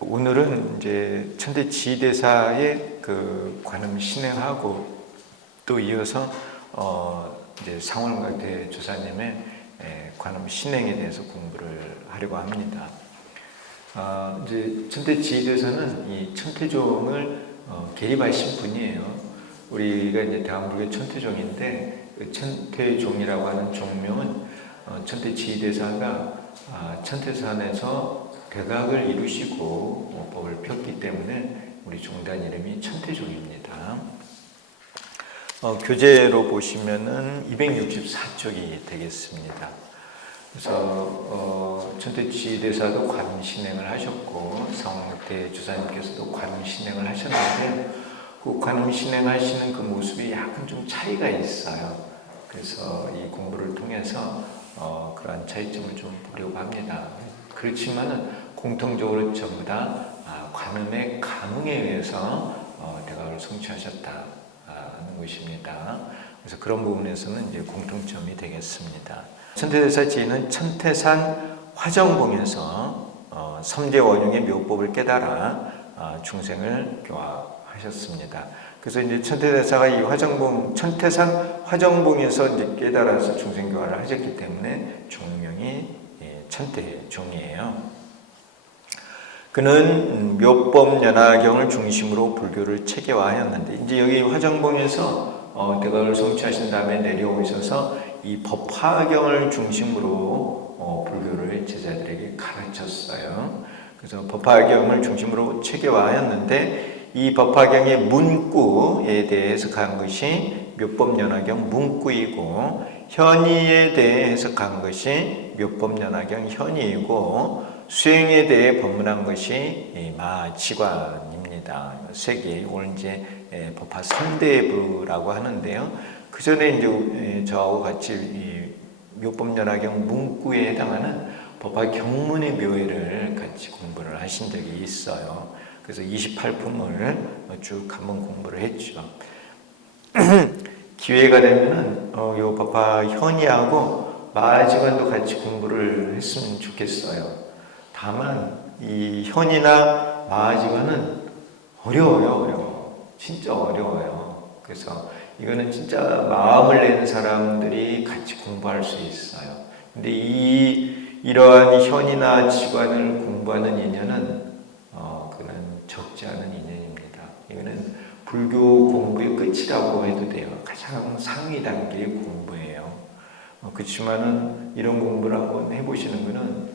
오늘은 이제 천대지휘대사의 그 관음 신행하고 또 이어서 이제 상월각대 조사님의 관음 신행에 대해서 공부를 하려고 합니다. 이제 천대지휘대사는 이 천태종을 개입하신 분이에요. 우리가 이제 대한민국의 천태종인데 그 천태종이라고 하는 종명은 천태지휘대사가 천태산에서 대각을 이루시고 법을 폈기 때문에 우리 종단 이름이 천태종입니다. 교재로 보시면은 264쪽이 되겠습니다. 그래서 천태지휘대사도 관음 신행을 하셨고 상황대 주사님께서도 관음 신행을 하셨는데 그 관음 신행하시는 그 모습이 약간 좀 차이가 있어요. 그래서 이 공부를 통해서 그러한 차이점을 좀 보려고 합니다. 그렇지만은 공통적으로 전부 다 관음의 감흥에 의해서 대각을 성취하셨다는 것입니다. 그래서 그런 부분에서는 이제 공통점이 되겠습니다. 천태대사 지인은 천태산 화정봉에서 삼재원흉의 묘법을 깨달아 중생을 교화하셨습니다. 그래서 이제 천태대사가 이 천태산 화정봉에서 이제 깨달아서 중생 교화를 하셨기 때문에 종명이 천태종이에요. 그는 묘법 연화경을 중심으로 불교를 체계화하였는데 이제 여기 화정봉에서 대각을 성취하신 다음에 내려오셔서 이 법화경을 중심으로 불교를 제자들에게 가르쳤어요. 그래서 법화경을 중심으로 체계화하였는데 이 법화경의 문구에 대해 해석한 것이 묘법연화경 문구이고 현의에 대해 해석한 것이 묘법연화경 현의이고 수행에 대해 법문한 것이 마지관입니다. 세 개, 오늘 이제 법화 3대부라고 하는데요. 그 전에 이제 저하고 같이 이 묘법연화경 문구에 해당하는 법화 경문의 묘의를 같이 공부를 하신 적이 있어요. 그래서 28품을 쭉 한번 공부를 했죠. 기회가 되면은 요 법화 현의하고 마지관도 같이 공부를 했으면 좋겠어요. 다만 이 현이나 마지관은 어려워요. 진짜 어려워요. 그래서 이거는 진짜 마음을 내는 사람들이 같이 공부할 수 있어요. 근데 이러한 현이나 지관을 공부하는 인연은 그는 적지 않은 인연입니다. 이거는 불교 공부의 끝이라고 해도 돼요. 가장 상위 단계의 공부예요. 그렇지만은 이런 공부를 한번 해보시는 것은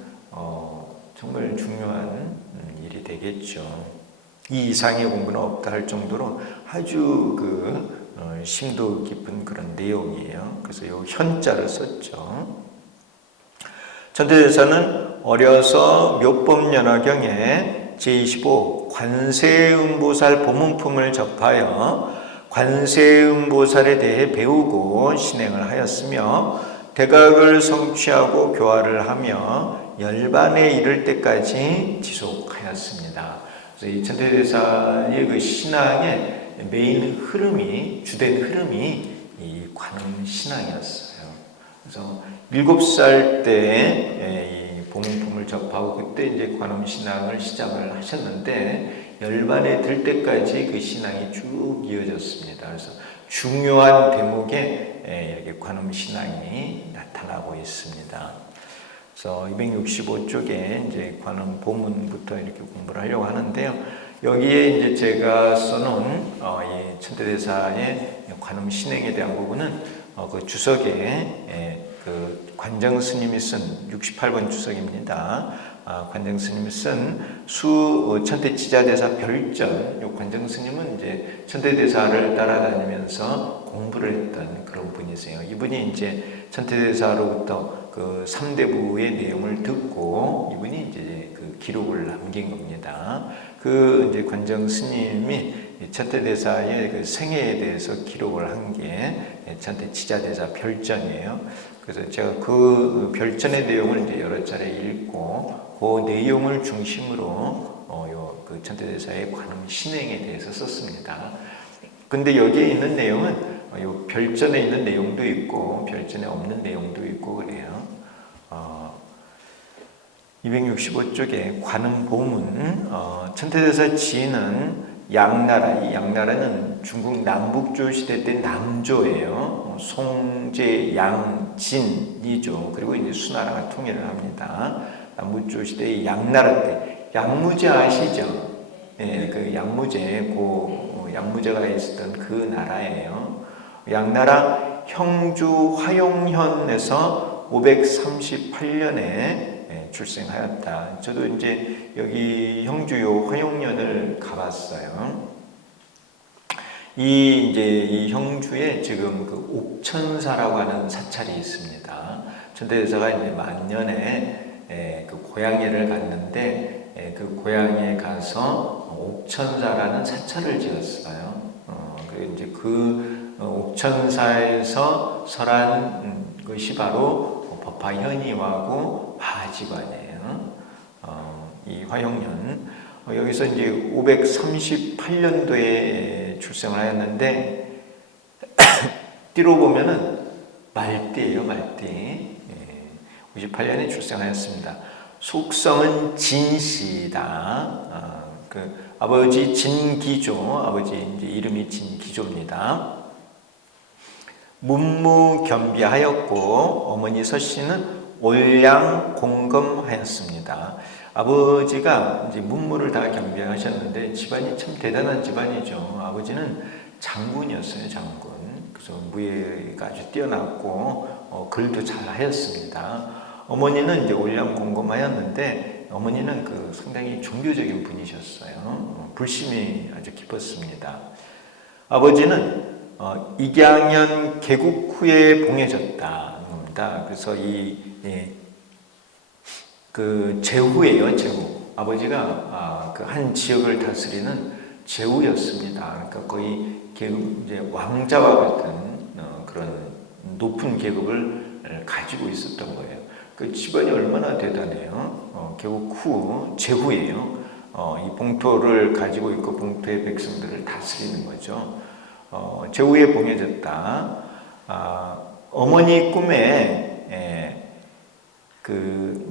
정말 중요한 일이 되겠죠. 이 이상의 공부는 없다 할 정도로 아주 심도 깊은 그런 내용이에요. 그래서 이 현자를 썼죠. 천태대사는 어려서 묘법연화경에 제25 관세음보살 보문품을 접하여 관세음보살에 대해 배우고 신행을 하였으며 대각을 성취하고 교화를 하며 열반에 이를 때까지 지속하였습니다. 그래서 이 천태대사의 그 신앙의 메인 흐름이, 주된 흐름이 이 관음 신앙이었어요. 그래서 7살 때 이 보문품을 접하고 그때 이제 관음 신앙을 시작을 하셨는데 열반에 들 때까지 그 신앙이 쭉 이어졌습니다. 그래서 중요한 대목에 이렇게 관음 신앙이 나타나고 있습니다. 그래서 265쪽에 이제 관음 보문부터 이렇게 공부를 하려고 하는데요. 여기에 이제 제가 써놓은 이 천태대사의 관음 신행에 대한 부분은 그 주석에 그 관정 스님이 쓴 68번 주석입니다. 관정 스님이 쓴 천태지자대사 별전. 요 관정 스님은 이제 천태대사를 따라다니면서 공부를 했던 그런 분이세요. 이분이 이제 천태대사로부터 그 3대부의 내용을 듣고 이분이 이제 그 기록을 남긴 겁니다. 그 이제 관정 스님이 천태대사의 그 생애에 대해서 기록을 한 게 천태지자대사 별전이에요. 그래서 제가 그 별전의 내용을 이제 여러 차례 읽고 그 내용을 중심으로 그 천태대사의 관음 신행에 대해서 썼습니다. 근데 여기에 있는 내용은 요 별전에 있는 내용도 있고 별전에 없는 내용도 있고 그래요. 265쪽에 관음 보문 천태대사 지인은 양나라, 이 양나라는 중국 남북조 시대 때 남조예요. 송제, 양, 진이죠. 그리고 이제 수나라가 통일을 합니다. 남북조 시대의 양나라 때 양무제 아시죠? 예, 그 양무제, 양무제가 있었던 그 나라예요. 양나라 형주 화용현에서 538년에 출생하였다. 저도 이제 여기 형주요 화용년을 가봤어요. 이 형주에 지금 그 옥천사라고 하는 사찰이 있습니다. 천태대사가 이제 만년에 그 고향에를 갔는데 그 고향에 가서 옥천사라는 사찰을 지었어요. 그리고 이제 그 옥천사에서 설한 것이 바로 법화현이하고 마하지관이에요. 이 화용년 여기서 이제 538년도에 출생을 하였는데 띠로 보면은 말띠예요, 말띠. 58년에 출생하였습니다. 속성은 진씨다. 그 아버지 진기조, 아버지 이제 이름이 진기조입니다. 문무겸비하였고 어머니 서씨는 올량공검하였습니다. 아버지가 이제 문무를 다 겸비하셨는데 집안이 참 대단한 집안이죠. 아버지는 장군이었어요, 장군. 그래서 무예가 아주 뛰어났고 글도 잘 하였습니다. 어머니는 이제 올량공검하였는데 어머니는 그 상당히 종교적인 분이셨어요. 불심이 아주 깊었습니다. 아버지는 익양현 개국 후에 봉해졌다. 그래서 그 제후예요, 제후. 아버지가 그 한 지역을 다스리는 제후였습니다. 그러니까 거의 이제 왕자와 같은 그런 높은 계급을 가지고 있었던 거예요. 그 집안이 얼마나 대단해요. 개국 후 제후예요. 이 봉토를 가지고 있고 봉토의 백성들을 다스리는 거죠. 제후에 봉해졌다. 어머니 꿈에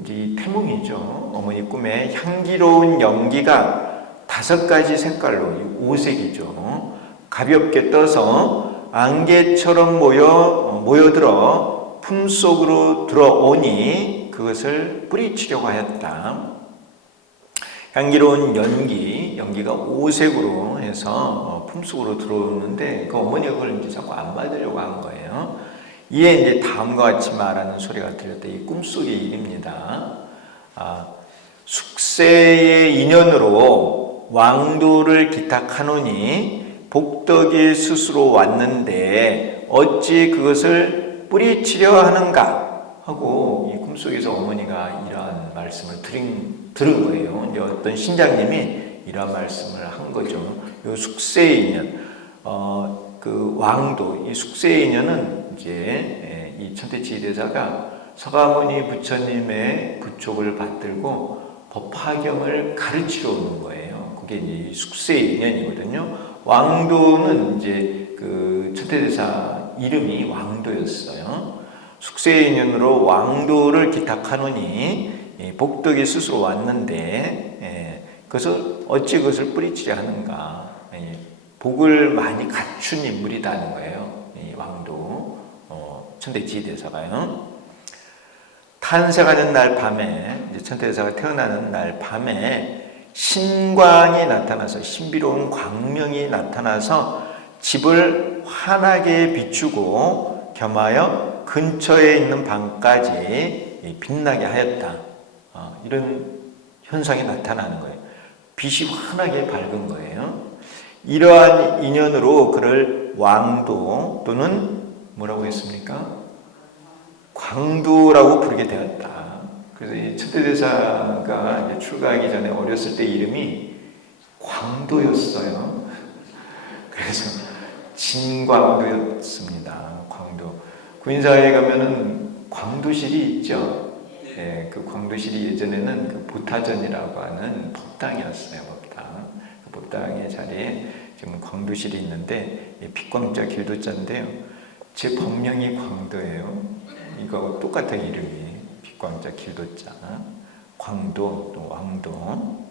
이제 태몽이죠. 어머니 꿈에 향기로운 연기가 5가지 색깔로 오색이죠. 가볍게 떠서 안개처럼 모여들어 품속으로 들어오니 그것을 뿌리치려고 하였다. 향기로운 연기가 오색으로 해서 품속으로 들어오는데 그 어머니가 그걸 이제 자꾸 안 받으려고 한 거예요. 이에 이제 다음과 같이 말하는 소리가 들렸다. 이 꿈속의 일입니다. 숙세의 인연으로 왕도를 기탁하노니 복덕이 스스로 왔는데 어찌 그것을 뿌리치려 하는가 하고 이 꿈속에서 어머니가 이러한 말씀을 들은 거예요. 이제 어떤 신장님이 이러한 말씀을 한 거죠. 이 숙세의 인연, 그 왕도, 이 숙세의 인연은 이제 이 천태지대사가 서가모니 부처님의 부촉을 받들고 법화경을 가르치러 오는 거예요. 그게 이제 숙세의 인연이거든요. 왕도는 이제 그 천태대사 이름이 왕도였어요. 숙세의 인연으로 왕도를 기탁하노니 복덕이 스스로 왔는데 그래서 어찌 그것을 뿌리치려 하는가. 복을 많이 갖춘 인물이다는 거예요. 이 왕도 천태지대사가요. 탄생하는 날 밤에 이제 천태대사가 태어나는 날 밤에 신광이 나타나서 신비로운 광명이 나타나서 집을 환하게 비추고 겸하여 근처에 있는 방까지 빛나게 하였다. 이런 현상이 나타나는 거예요. 빛이 환하게 밝은 거예요. 이러한 인연으로 그를 왕도 또는 뭐라고 했습니까? 광두라고 부르게 되었다. 그래서 이 천태대사가 이제 출가하기 전에 어렸을 때 이름이 광도였어요. 그래서 진광도였습니다. 광도. 구인사에 가면은 광도실이 있죠. 예, 그 광도실이 예전에는 그 보타전이라고 하는 법당이었어요. 법당. 그 법당의 자리에 지금 광도실이 있는데 빛광자 길도자인데요. 제 법명이 광도예요. 이거하고 똑같은 이름이 빛광자 길도자. 광도 또 왕도.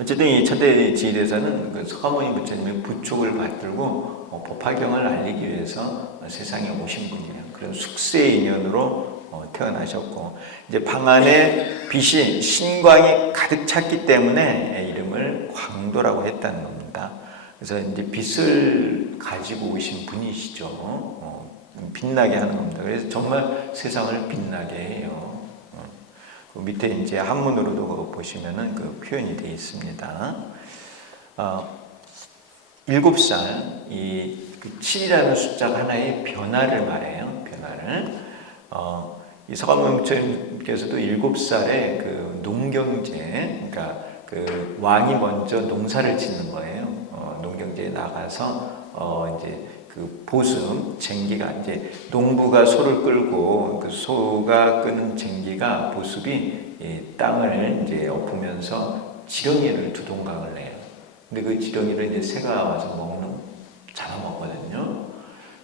어쨌든 이 천대지일에서는 그 서가모니 부처님의 부축을 받들고 법화경을 알리기 위해서 세상에 오신 분이에요. 그런 숙세 인연으로 태어나셨고, 이제 방 안에 빛이 신광이 가득 찼기 때문에 이름을 광도라고 했다는 겁니다. 그래서 이제 빛을 가지고 오신 분이시죠. 빛나게 하는 겁니다. 그래서 정말 세상을 빛나게 해요. 그 밑에 이제 한문으로도 보시면은 그 표현이 되어 있습니다. 7살, 그 7이라는 숫자가 하나의 변화를 말해요. 변화를. 이 서가모니 부처님께서도 7살에 그 농경제, 그러니까 그 왕이 먼저 농사를 짓는 거예요. 농경제에 나가서 이제 그 보습, 쟁기가 이제 농부가 소를 끌고 그 소가 끄는 쟁기가 보습이 땅을 이제 엎으면서 지렁이를 두 동강을 내요. 근데 그 지렁이를 이제 새가 와서 잡아먹거든요.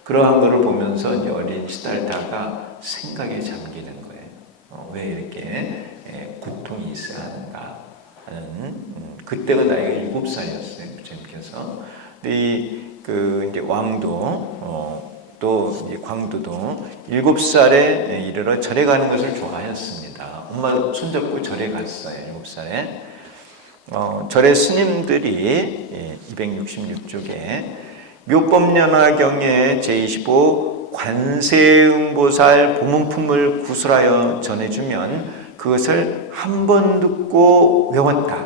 그러한 것을 보면서 이제 어린 시달다가 생각에 잠기는 거예요. 왜 이렇게 고통이 있어야 하는가 하는, 그때가 나이가 7살이었어요, 부처님께서. 근데 그 이제 왕도 또 이제 광도도 7살에 이르러 절에 가는 것을 좋아하였습니다. 엄마 손잡고 절에 갔어요. 7살에. 절에 스님들이 266쪽에 묘법연화경에 제25 관세음보살 보문품을 구술하여 전해주면 그것을 한 번 듣고 외웠다.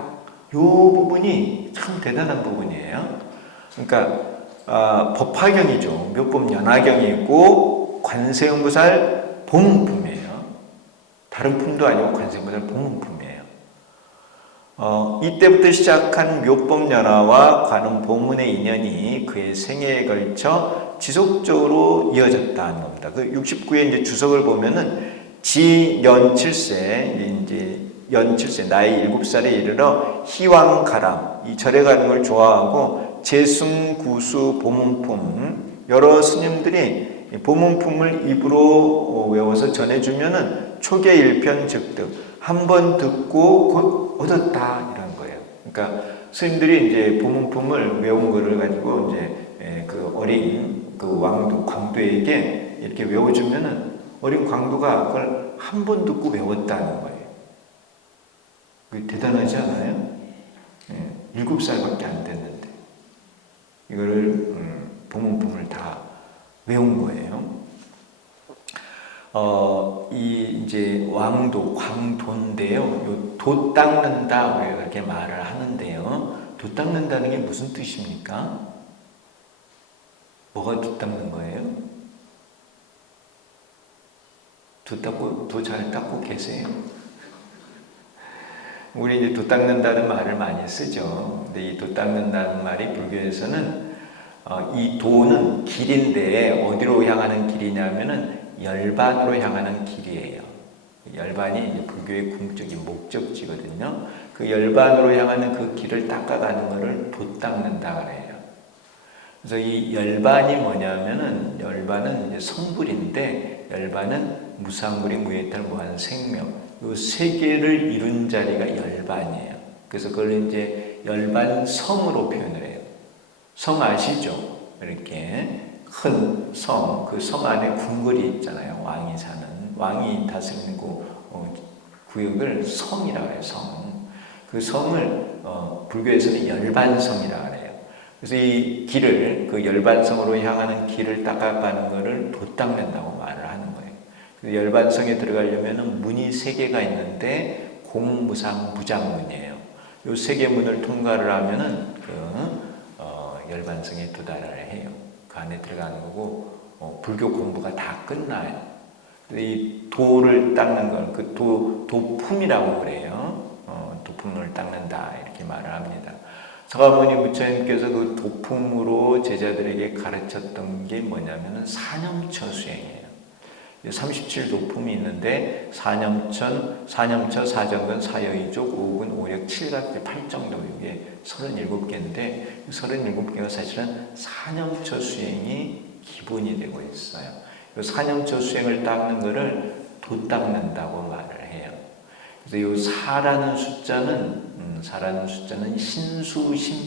이 부분이 참 대단한 부분이에요. 그러니까 법화경이죠. 묘법연화경이 있고 관세음보살 보문품이에요. 다른 품도 아니고 관세음보살 보문품이에요. 이때부터 시작한 묘법연화와 관음 보문의 인연이 그의 생애에 걸쳐 지속적으로 이어졌다는 겁니다. 그 69의 이제 주석을 보면은 지연 7세, 이제 연 7세, 나이 7살에 이르러 희왕가람, 이 절에 가는 걸 좋아하고 제승구수 보문품, 여러 스님들이 보문품을 입으로 외워서 전해주면은 초계 일편 즉득, 한 번 듣고 곧 얻었다 이런 거예요. 그러니까 스님들이 이제 보문품을 외운 거를 가지고 이제 그 어린 그 왕도 광도에게 이렇게 외워주면은 어린 광도가 그걸 한 번 듣고 외웠다는 거예요. 그게 대단하지 않아요? 7살밖에 안 됐는데 이거를 보문품을 다 외운 거예요. 이 이제 왕도 광도인데요. 요 도 닦는다 이렇게 말을 하는데요. 도 닦는다는 게 무슨 뜻입니까? 뭐가 도 닦는 거예요? 도 잘 닦고 계세요? 우리 이제 도 닦는다는 말을 많이 쓰죠. 근데 이 도 닦는다는 말이 불교에서는 이 도는 길인데 어디로 향하는 길이냐면은 열반으로 향하는 길이에요. 열반이 이제 불교의 궁극적인 목적지거든요. 그 열반으로 향하는 그 길을 닦아가는 것을 도 닦는다 그래요. 그래서 이 열반이 뭐냐면은 열반은 이제 성불인데 열반은 무상불이 무해탈 무한 생명 이 세 개를 이룬 자리가 열반이에요. 그래서 그걸 이제 열반성으로 표현을 해요. 성 아시죠? 이렇게 큰 성, 그 성 안에 궁궐이 있잖아요. 왕이 사는, 왕이 다스리는 구역을 성이라고 해요. 성. 그 성을 불교에서는 열반성이라고 해요. 그래서 이 길을, 그 열반성으로 향하는 길을 닦아가는 것을 도 닦는다고 말을 하는 거예요. 그래서 열반성에 들어가려면 문이 3개가 있는데 공무상 무장문이에요. 이 3개 문을 통과를 하면은 열반성에 도달을 해요. 그 안에 들어가는 거고 불교 공부가 다 끝나요. 이 도를 닦는 걸 그 도품이라고 그래요. 도품을 닦는다 이렇게 말을 합니다. 서가모니 부처님께서 그 도품으로 제자들에게 가르쳤던 게 뭐냐면은 사념처 수행이에요. 37도품이 있는데 사념처, 사정근, 사여이족, 오근, 오력, 칠갑, 8정도 이게 37개인데 37개가 사실은 사념처 수행이 기본이 되고 있어요. 사념처 수행을 닦는 것을 도 닦는다고 말을 해요. 그래서 이 4라는 숫자는 4라는 숫자는 신수신법이에요.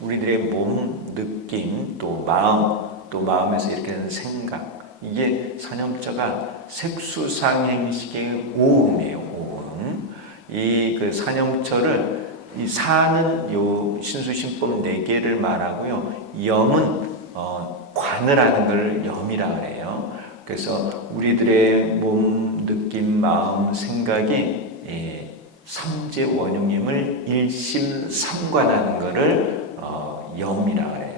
우리들의 몸, 느낌, 또 마음에서 이렇게 하는 생각, 이게 사념자가 색수상행식의 오음이에요. 오음. 이 그 사념처를 이 사는 요 신수신법 4개를 말하고요. 염은 관을 하는 걸 염이라 그래요. 그래서 우리들의 몸, 느낌, 마음, 생각이 삼재 원흉임을 일심삼관하는 것을 염이라 그래요.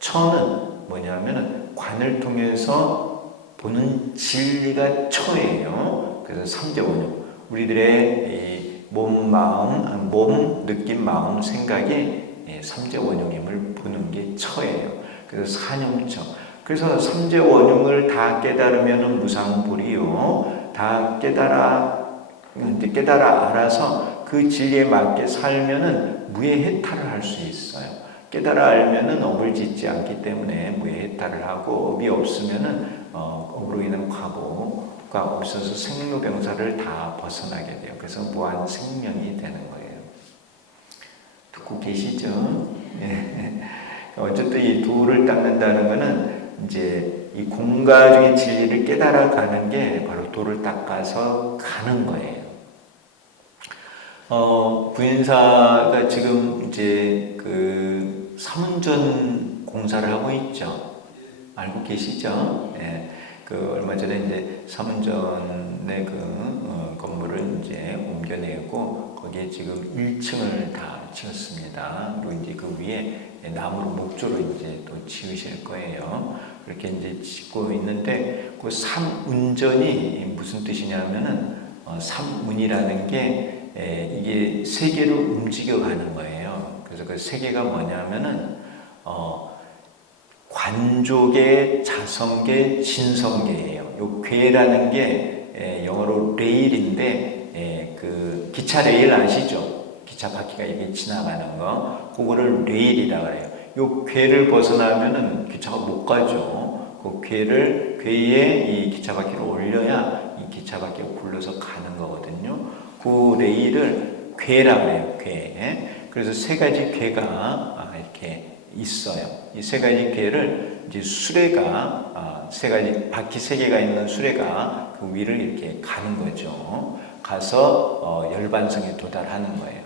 처는 뭐냐면은 관을 통해서 보는 진리가 처예요. 그래서 삼재 원흉. 우리들의 몸, 느낌, 마음, 생각이 삼재 원흉임을 보는 게 처예요. 그래서 사념처. 그래서 삼재 원흉을 다 깨달으면 무상불이요. 다 깨달아 알아서 그 진리에 맞게 살면은 무해해탈을 할 수 있어요. 깨달아 알면은 업을 짓지 않기 때문에 무해해탈을 하고, 업이 없으면은 업으로 인한 과보가 없어서 생로병사를 다 벗어나게 돼요. 그래서 무한 생명이 되는 거예요. 듣고 계시죠? 네. 어쨌든 이 도를 닦는다는 것은 이제 이 공과중의 진리를 깨달아 가는 게 바로 도를 닦아서 가는 거예요. 부인사가 지금 이제 그 사문전 공사를 하고 있죠. 알고 계시죠? 예. 그 얼마 전에 이제 사문전의 그 건물을 이제 옮겨내고 거기에 지금 1층을 다 지었습니다. 그리고 이제 그 위에 나무로 목조로 이제 또 지으실 거예요. 그렇게 이제 짓고 있는데 그 삼운전이 무슨 뜻이냐면은 삼운이라는 게 이게 세계로 움직여가는 거예요. 그래서 그 세계가 뭐냐면은 관조계, 자성계, 진성계예요. 요 괴라는 게 영어로 레일인데 그 기차 레일 아시죠? 기차 바퀴가 이렇게 지나가는 거, 그거를 레일이라고 해요. 요 괴를 벗어나면은 기차가 못 가죠. 그 괴에 이 기차 바퀴를 올려야 이 기차 바퀴가 굴러서 가는 거거든요. 그 레일을 괴라고 해요. 괴. 그래서 세 가지 괴가 이렇게 있어요. 이 세 가지 괴를 이제 수레가 세 가지 바퀴 세 개가 있는 수레가 그 위를 이렇게 가는 거죠. 가서 열반성에 도달하는 거예요.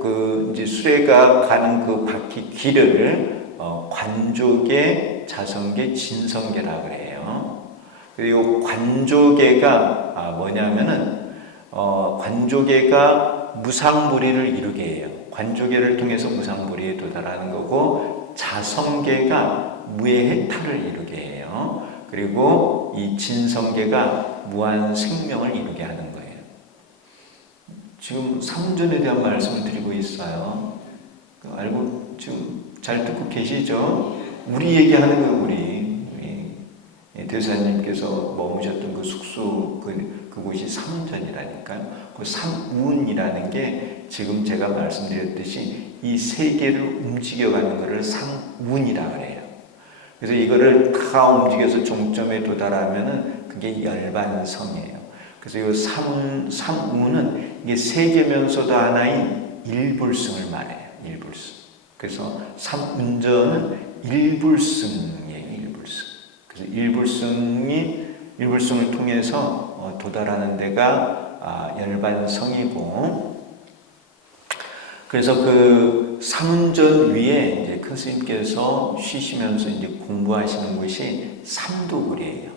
그 이제 수레가 가는 그 바퀴 길을 관조계, 자성계, 진성계라 그래요. 그리고 관조계가 뭐냐면은 관조계가 무상무리를 이루게 해요. 관조계를 통해서 무상무리에 도달하는 거고, 자성계가 무해해탈을 이루게 해요. 그리고 이 진성계가 무한 생명을 이루게 하는 거예요. 지금 삼전에 대한 말씀을 드리고 있어요. 알고 지금 잘 듣고 계시죠? 우리 얘기하는 거예요. 우리 대사님께서 머무셨던 그 숙소 그곳이 삼전이라니까요. 그 삼운이라는 게 지금 제가 말씀드렸듯이 이 세계를 움직여가는 것을 삼운이라 그래요. 그래서 이거를 다 움직여서 종점에 도달하면은 그게 열반성이에요. 그래서 이 삼운은 이게 세계면서도 하나인 일불승을 말해요. 일불승. 그래서 삼운전은 일불승이에요. 일불승. 그래서 일불승을 통해서 도달하는 데가 열반성이고, 그래서 그 삼운전 위에 이제 큰 스님께서 쉬시면서 이제 공부하시는 곳이 삼도굴이에요.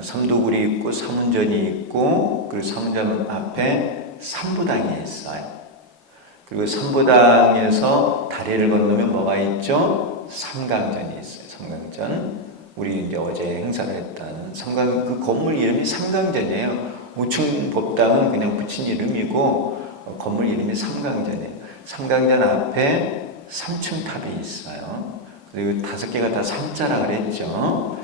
삼도굴이 있고 삼운전이 있고, 그리고 삼운전 앞에 삼부당이 있어요. 그리고 삼부당에서 다리를 건너면 뭐가 있죠? 삼강전이 있어요. 삼강전. 우리 이제 어제 행사를 했던 그 건물 이름이 삼강전이에요. 5층 법당은 그냥 붙인 이름이고 건물 이름이 삼강전이에요. 삼강전 앞에 3층 탑이 있어요. 그리고 5개가 다 삼자라 그랬죠.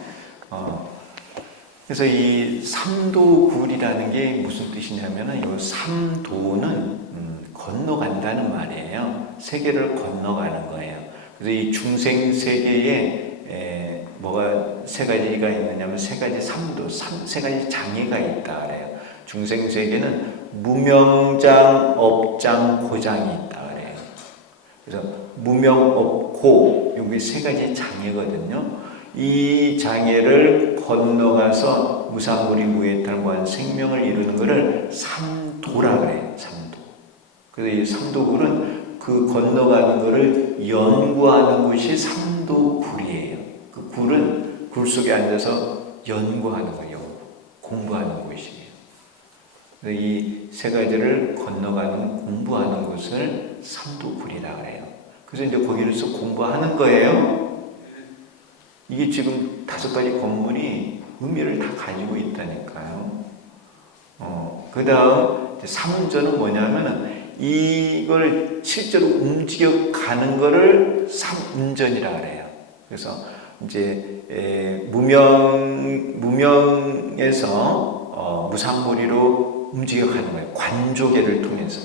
그래서 이 삼도굴이라는 게 무슨 뜻이냐면은 이 삼도는 건너간다는 말이에요. 세계를 건너가는 거예요. 그래서 이 중생 세계에 뭐가 세 가지가 있느냐면 세 가지 삼도, 세 가지 장애가 있다 그래요. 중생 세계는 무명장, 업장, 고장이 있다 그래요. 그래서 무명, 업, 고 여기 세 가지 장애거든요. 이 장애를 건너가서 무상무리 무해탈무한 생명을 이루는 것을 삼도라 그래요. 삼도. 그래서 이 삼도굴은 그 건너가는 것을 연구하는 것이 삼도굴이에요. 그 굴은 굴 속에 앉아서 연구하는 거예요. 공부하는 곳이에요. 이 세 가지를 건너가는 공부하는 것을 삼도굴이라 그래요. 그래서 이제 거기서 공부하는 거예요. 이게 지금 5가지 건물이 의미를 다 가지고 있다니까요. 그 다음 삼운전은 뭐냐면은 이걸 실제로 움직여 가는 거를 삼운전이라 그래요. 그래서 이제 무명에서 무상무리로 움직여 가는 거예요. 관조계를 통해서.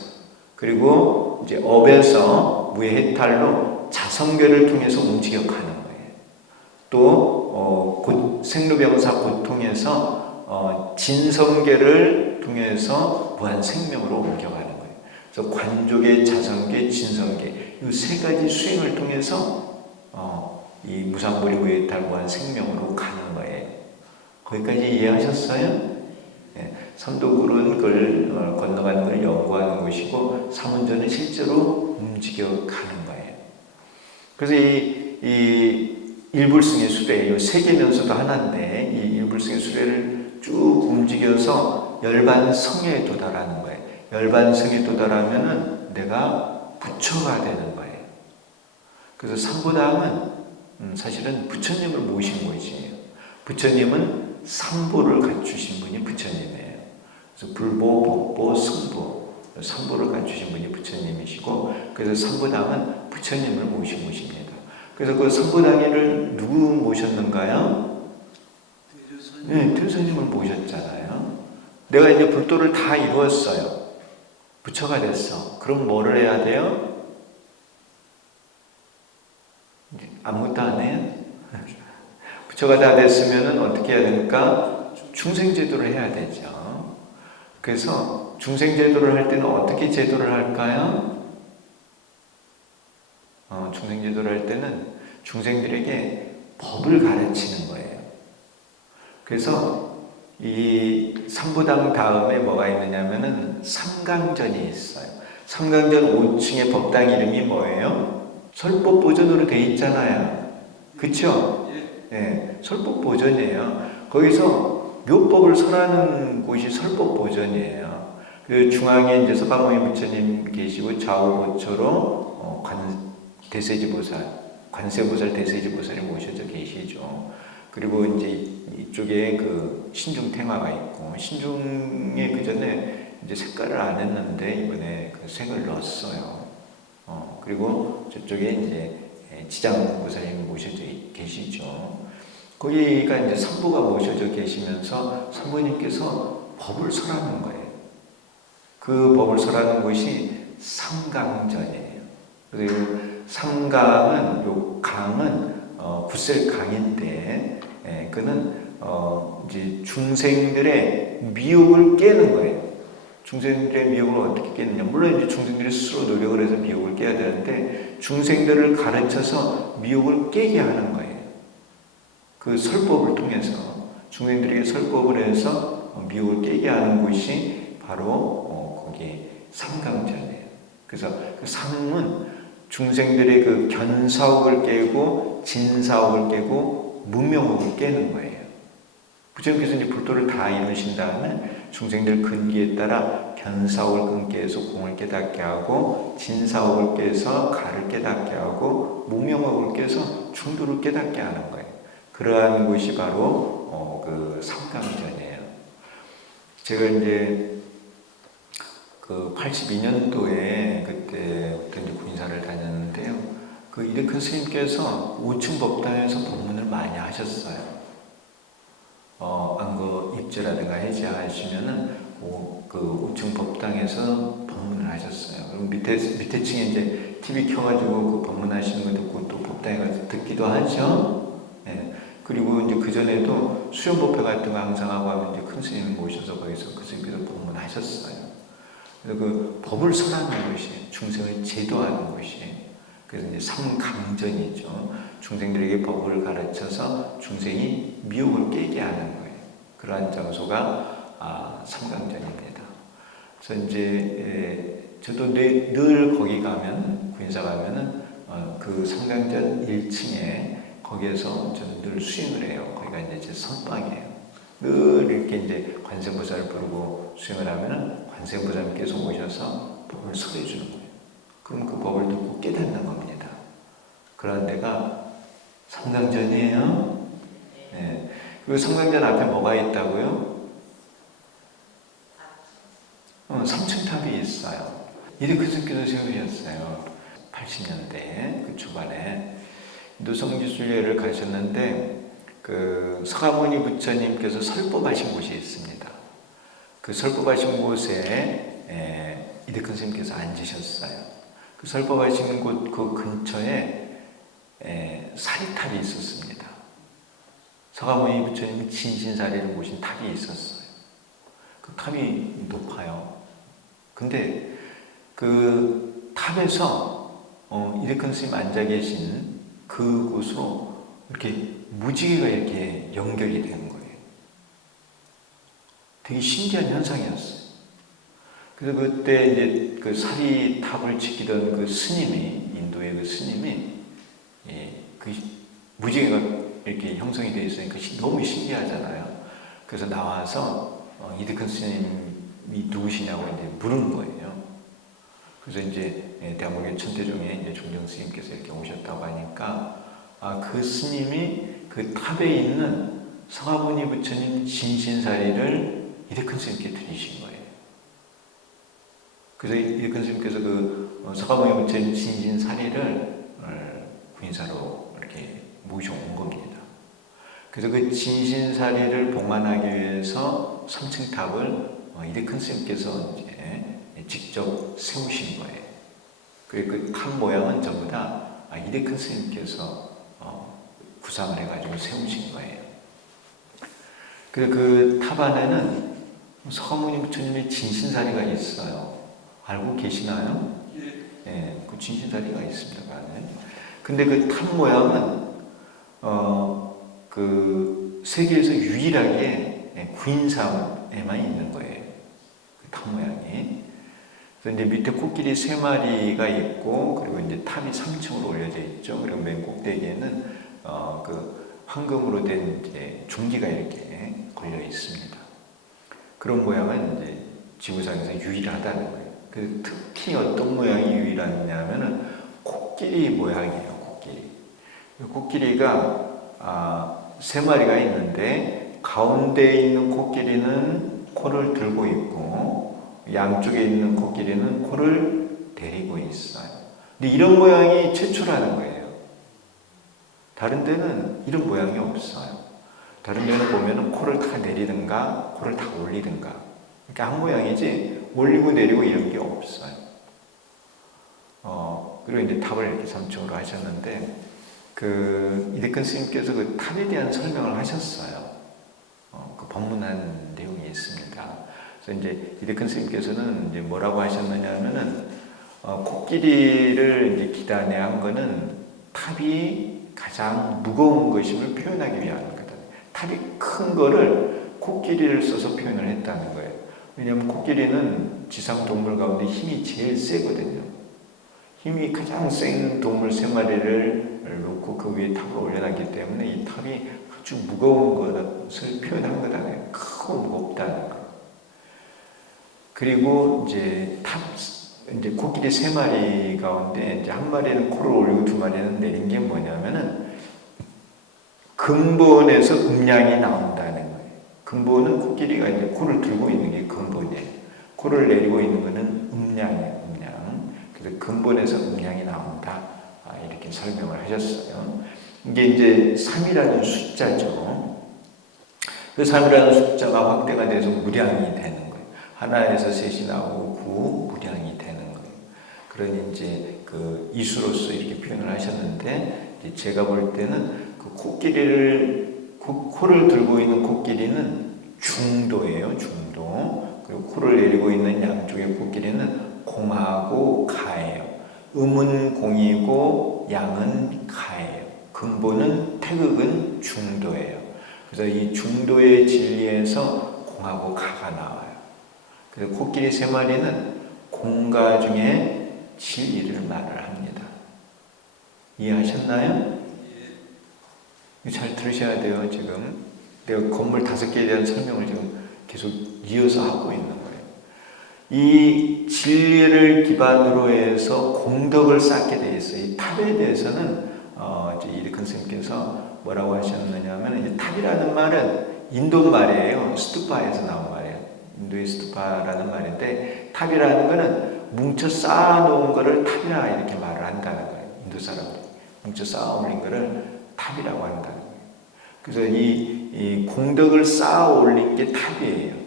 그리고 이제 업에서 무해해탈로 자성계를 통해서 움직여 가는 거예요. 또 생로병사 고통에서 진성계를 통해서 무한 생명으로 옮겨가는 거예요. 그래서 관조계, 자성계, 진성계 이 세 가지 수행을 통해서 이 무상무리 무해해탈 무한 생명으로 가는 거예요. 거기까지 이해하셨어요? 네. 삼도굴은 그걸 건너가는 걸 연구하는 것이고 삼운전은 실제로 움직여 가는 거예요. 그래서 이 일불승의 수레, 이 세계면서도 하나인데 이 일불승의 수레를 쭉 움직여서 열반성에 도달하는 거예요. 열반성에 도달하면은 내가 부처가 되는 거예요. 그래서 삼보당은 사실은 부처님을 모신 곳이에요. 부처님은 삼보를 갖추신 분이 부처님이에요. 그래서 불보, 법보, 승보 삼보를 갖추신 분이 부처님이시고 그래서 삼보당은 부처님을 모신 곳입니다. 그래서 그 삼보당에를 누구 모셨는가요? 네, 대주스님을 모셨잖아요. 내가 이제 불도를 다 이루었어요. 부처가 됐어. 그럼 뭐를 해야 돼요? 아무것도 안 해요? 부처가 다 됐으면 어떻게 해야 됩니까? 중생제도를 해야 되죠. 그래서 중생제도를 할 때는 어떻게 제도를 할까요? 중생제도를 할 때는 중생들에게 법을 가르치는 거예요. 그래서 이 삼보당 다음에 뭐가 있느냐면은 삼강전이 있어요. 삼강전 5층의 법당 이름이 뭐예요? 설법보전으로 돼 있잖아요. 그쵸? 예, 설법보전이에요. 거기서 묘법을 설하는 곳이 설법보전이에요. 그 중앙에 이제 서가모니 부처님 계시고 좌우보초로 대세지보살, 관세보살, 대세지보살이 모셔져 계시죠. 그리고 이제 이쪽에 그 신중탱화가 있고, 신중에 그 전에 이제 색깔을 안 했는데 이번에 그 색을 넣었어요. 그리고 저쪽에 이제 지장보살님이 모셔져 계시죠. 거기가 이제 삼보가 모셔져 계시면서 삼보님께서 법을 설하는 거예요. 그 법을 설하는 곳이 삼강전이에요. 그리고 삼강은, 요 강은 굿셀강인데, 그는 이제 중생들의 미혹을 깨는 거예요. 중생들의 미혹을 어떻게 깨느냐? 물론 이제 중생들이 스스로 노력을 해서 미혹을 깨야 되는데, 중생들을 가르쳐서 미혹을 깨게 하는 거예요. 그 설법을 통해서 중생들에게 설법을 해서 미혹을 깨게 하는 곳이 바로 거기 삼강전이에요. 그래서 그 삼은 중생들의 그 견사옥을 깨고 진사옥을 깨고 무명옥을 깨는 거예요. 부처님께서 이제 불도를 다 이루신 다음에 중생들 근기에 따라 견사옥을 끊게 해서 공을 깨닫게 하고 진사옥을 깨서 가를 깨닫게 하고 무명옥을 깨서 중도를 깨닫게 하는 거예요. 그러한 곳이 바로 그 삼강전이에요. 제가 이제 그 82년도에 그때부터 이제 군사를 다녔는데요. 그 이대큰 스님께서 5층 법당에서 법문을 많이 하셨어요. 안거 입제라든가 해제하시면은 그 5층 법당에서 법문을 하셨어요. 그럼 밑에 층에 이제 TV 켜가지고 그 법문하시는 거 듣고 또 법당에 가서 듣기도 하죠. 네. 그리고 이제 그 전에도 수련법회 같은 거 항상 하고 하면 이제 큰 스님을 모셔서 거기서 그 스님께서 법문하셨어요. 그래서 그 법을 설하는 것이 중생을 제도하는 것이 그래서 이제 삼강전이죠. 중생들에게 법을 가르쳐서 중생이 미혹을 깨게 하는 거예요. 그러한 장소가 삼강전입니다. 그래서 이제 저도 늘 거기 가면 구인사 가면은 그 삼강전 1층에 거기에서 저는 늘 수행을 해요. 거기가 이제 제 선방이에요. 늘 이렇게 이제 관세음보살을 부르고 수행을 하면은 관세음보살님께서 오셔서 법을 설해 주는 거예요. 그럼 그 법을 듣고 깨닫는 겁니다. 그런 데가 삼강전이에요. 네. 그리고 삼강전 앞에 뭐가 있다고요? 3층 탑이 있어요. 이르크스께서 세우셨어요. 80년대 그 초반에 노성지순례를 가셨는데 그 서가모니 부처님께서 설법하신 곳이 있습니다. 그 설법하신 곳에 이득근 스님께서 앉으셨어요. 그 설법하신 곳 그 근처에 사리탑이 있었습니다. 서가모니 부처님이 진신사리를 모신 탑이 있었어요. 그 탑이 높아요. 근데 그 탑에서 이득근 스님 앉아 계신 그곳으로 이렇게 무지개가 이렇게 연결이 되는 거예요. 되게 신기한 현상이었어요. 그래서 그때 이제 그 사리탑을 지키던 그 스님이, 인도의 그 스님이, 그 무지개가 이렇게 형성이 되어 있으니까 너무 신기하잖아요. 그래서 나와서 이득근 스님이 누구시냐고 이제 물은 거예요. 그래서 이제 대한민국 천태종에 이제 종정 스님께서 이렇게 오셨다고 하니까 그 스님이 그 탑에 있는 서가모니 부처님 진신사리를 이득근 스님께 드리신 거예요. 그래서 이득근 스님께서 그 서가모니 부처님 진신사리를 구인사로 이렇게 모셔온 겁니다. 그래서 그 진신사리를 봉안하기 위해서 3층 탑을 이득근 스님께서 이제 직접 세우신 거예요. 그리고 그 탑 모양은 전부 다 이득근 스님께서 구상을 해가지고 세우신 거예요. 그리고 그 탑 안에는 서가모니 부처님의 진신사리가 있어요. 알고 계시나요? 예, 그 진신사리가 있습니다. 그 안에. 근데 그 탑 모양은 그 세계에서 유일하게 구인사에만 있는 거예요. 그 탑 모양이. 그래서 이제 밑에 코끼리 3마리가 있고, 그리고 이제 탑이 3층으로 올려져 있죠. 그리고 맨 꼭대기에는 그 황금으로 된 이제 종기가 이렇게 걸려 있습니다. 그런 모양은 이제 지구상에서 유일하다는 거예요. 그 특히 어떤 모양이 유일하냐면은 코끼리 모양이에요. 코끼리. 코끼리가 3마리가 있는데 가운데 있는 코끼리는 코를 들고 있고 양쪽에 있는 코끼리는 코를 내리고 있어요. 근데 이런 모양이 최초라는 거예요. 다른 데는 이런 모양이 없어요. 다른 데는 보면은 코를 다 내리든가 코를 다 올리든가 이렇게 한 모양이지 올리고 내리고 이런 게 없어요. 그리고 이제 탑을 이렇게 3층으로 하셨는데 그 이득근 스님께서 그 탑에 대한 설명을 하셨어요. 그 법문한 내용이 있습니다. 그래서 이제 이득근 스님께서는 이제 뭐라고 하셨느냐면은 코끼리를 이제 기단에 한 거는 탑이 가장 무거운 것임을 표현하기 위한 거다. 탑이 큰 거를 코끼리를 써서 표현을 했다는 거예요. 왜냐하면 코끼리는 지상 동물 가운데 힘이 제일 세거든요. 힘이 가장 센 동물 3마리를 놓고 그 위에 탑을 올려놨기 때문에 이 탑이 아주 무거운 것을 표현한 거잖아요. 크고 무겁다는 거. 그리고 이제 이제 코끼리 3마리 가운데 이제 한 마리는 코를 올리고 2마리는 내린 게 뭐냐면은 근본에서 음량이 나온다는 거예요. 근본은 코끼리가 이제 코를 들고 있는 게 근본이에요. 코를 내리고 있는 거는 음량이에요. 음량. 그래서 근본에서 음량이 나온다. 이렇게 설명을 하셨어요. 이게 이제 3이라는 숫자죠. 그 3이라는 숫자가 확대가 돼서 무량이 되는 거예요. 하나에서 셋이 나오고 9 무량이 되는 거예요. 그러니 이제 그 이수로서 이렇게 표현을 하셨는데 제가 볼 때는 그 코끼리를 코를 들고 있는 코끼리는 중도예요. 중도. 그리고 코를 내리고 있는 양쪽의 코끼리는 공하고 가예요. 음은 공이고 양은 가예요. 근본은 태극은 중도예요. 그래서 이 중도의 진리에서 공하고 가가 나와요. 그래서 코끼리 세 마리는 공가 중에 진리를 말을 합니다. 이해하셨나요? 잘 들으셔야 돼요. 지금 내가 건물 5개에 대한 설명을 지금 계속 이어서 하고 있는 거예요. 이 진리를 기반으로 해서 공덕을 쌓게 돼 있어요. 이 탑에 대해서는 이제 이리큰 스님께서 뭐라고 하셨느냐면, 이제 탑이라는 말은 인도 말이에요. 스투파에서 나온 말이에요. 인도의 스투파라는 말인데, 탑이라는 거는 뭉쳐 쌓아놓은 거를 탑이라 이렇게 말을 한다는 거예요. 인도 사람들이 뭉쳐 쌓아올린 거를 탑이라고 한다는 거예요. 그래서 이 공덕을 쌓아 올린 게 탑이에요.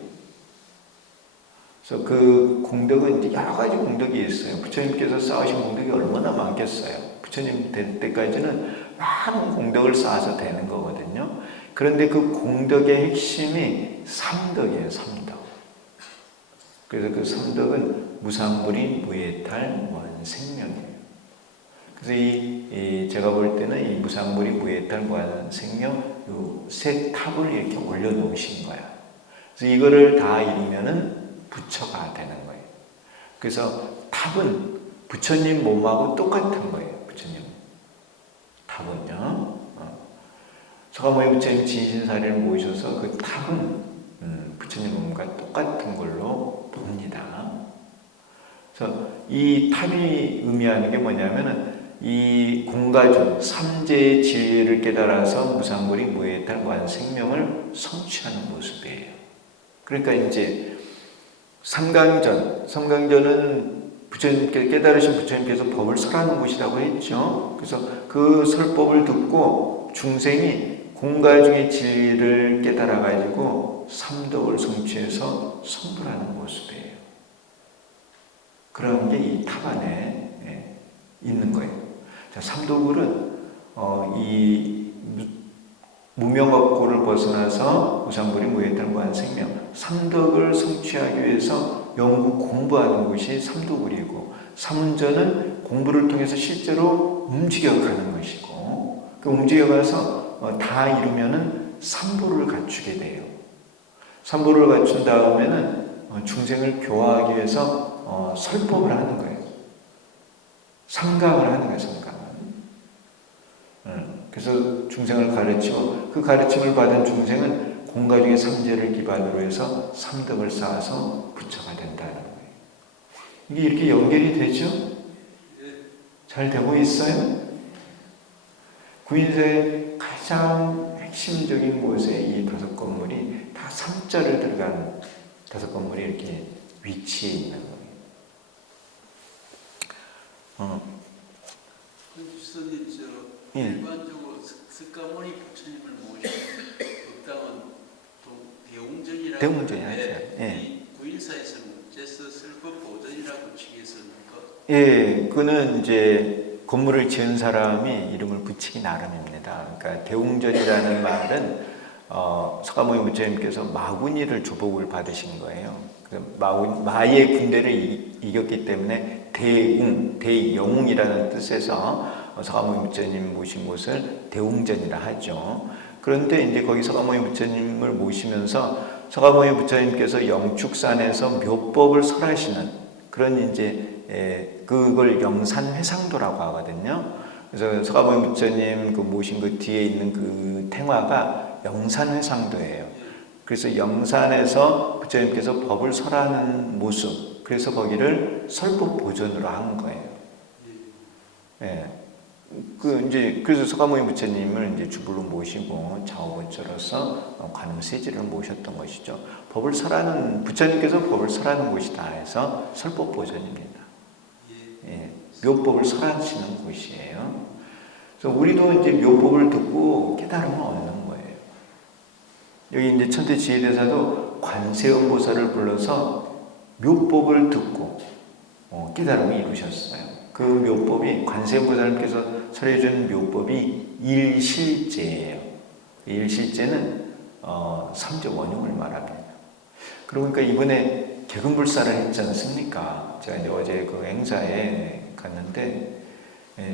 그래서 그 공덕은 이제 여러 가지 공덕이 있어요. 부처님께서 쌓으신 공덕이 얼마나 많겠어요. 부처님 될 때까지는 많은 공덕을 쌓아서 되는 거거든요. 그런데 그 공덕의 핵심이 삼덕이에요. 삼덕. 그래서 그 삼덕은 무상불인, 무해탈, 무한생명이에요. 그래서 제가 볼 때는 이 무상불인, 무해탈, 무한생명 요 세 탑을 이렇게 올려놓으신 거야. 그래서 이거를 다 이루면은 부처가 되는 거예요. 그래서 탑은 부처님 몸하고 똑같은 거예요. 부처님 탑은요. 서가모니 부처님 진신사리를 모셔서 그 탑은 부처님 몸과 똑같은 걸로 봅니다. 그래서 이 탑이 의미하는 게 뭐냐면은 이 공가중 삼재의 진리를 깨달아서 무상불인, 무해탈, 무한생명을 성취하는 모습이에요. 그러니까 이제 삼강전은 깨달으신 부처님께서 법을 설하는 곳이라고 했죠. 그래서 그 설법을 듣고 중생이 공가중의 진리를 깨달아가지고 삼덕을 성취해서 성불하는 모습이에요. 그런 게 이 탑 안에 있는 거예요. 자, 삼도굴은 이 무명업고를 벗어나서 무상불인, 무해탈, 무한생명 삼덕을 성취하기 위해서 영구 공부하는 곳이 삼도굴이고, 삼운전은 공부를 통해서 실제로 움직여가는 것이고, 그 움직여가서 다 이루면은 삼보를 갖추게 돼요. 삼보를 갖춘 다음에는 중생을 교화하기 위해서 설법을 하는 거예요. 상강을 하는 거예요. 상강을. 그래서 중생을 가르치고, 그 가르침을 받은 중생은 공가중의 삼재를 기반으로 해서 삼덕을 쌓아서 부처가 된다는 거예요. 이게 이렇게 연결이 되죠? 잘 되고 있어요? 구인사의 가장 핵심적인 곳에 이 5건물이 다 삼자를 들어간 5건물이 이렇게 위치해 있는 거예요. 교수님, 일반적으로 석가모니 부처님을 모시는 법당은 대웅전이라고 하는데, 이 구인사에서는 어째서 설법 보전이라고 치겠습니까? 예, 그는 이제 건물을 지은 사람이 이름을 붙이기 나름입니다. 그러니까 대웅전이라는 말은 석가모니 부처님께서 마군이를 주복을 받으신 거예요. 마의 군대를 이겼기 때문에 대영웅이라는 뜻에서 석가모니 부처님 모신 곳을 대웅전이라 하죠. 그런데 이제 거기 석가모니 부처님을 모시면서 석가모니 부처님께서 영축산에서 묘법을 설하시는 그런 이제 그걸 영산회상도라고 하거든요. 그래서 석가모니 부처님 그 모신 그 뒤에 있는 그 탱화가 영산회상도예요. 그래서 영산에서 부처님께서 법을 설하는 모습, 그래서 거기를 설법 보존으로 한 거예요. 예. 그래서 석가모니 부처님을 이제 주불로 모시고 좌우보처로서 관음세지를 모셨던 것이죠. 법을 설하는, 부처님께서 법을 설하는 곳이다 해서 설법 보존입니다. 예. 묘법을 설하시는 곳이에요. 그래서 우리도 이제 묘법을 듣고 깨달음을 얻는 거예요. 여기 이제 천태 지혜대사도 관세음보살을 불러서 묘법을 듣고 깨달음을 이루셨어요. 그 묘법이 관세음보살님께서 설해준 묘법이 일실제예요. 일실제는 삼재 원흉을 말합니다. 그러니까 이번에 개근불사를 했지 않습니까? 제가 이제 어제 그 행사에 갔는데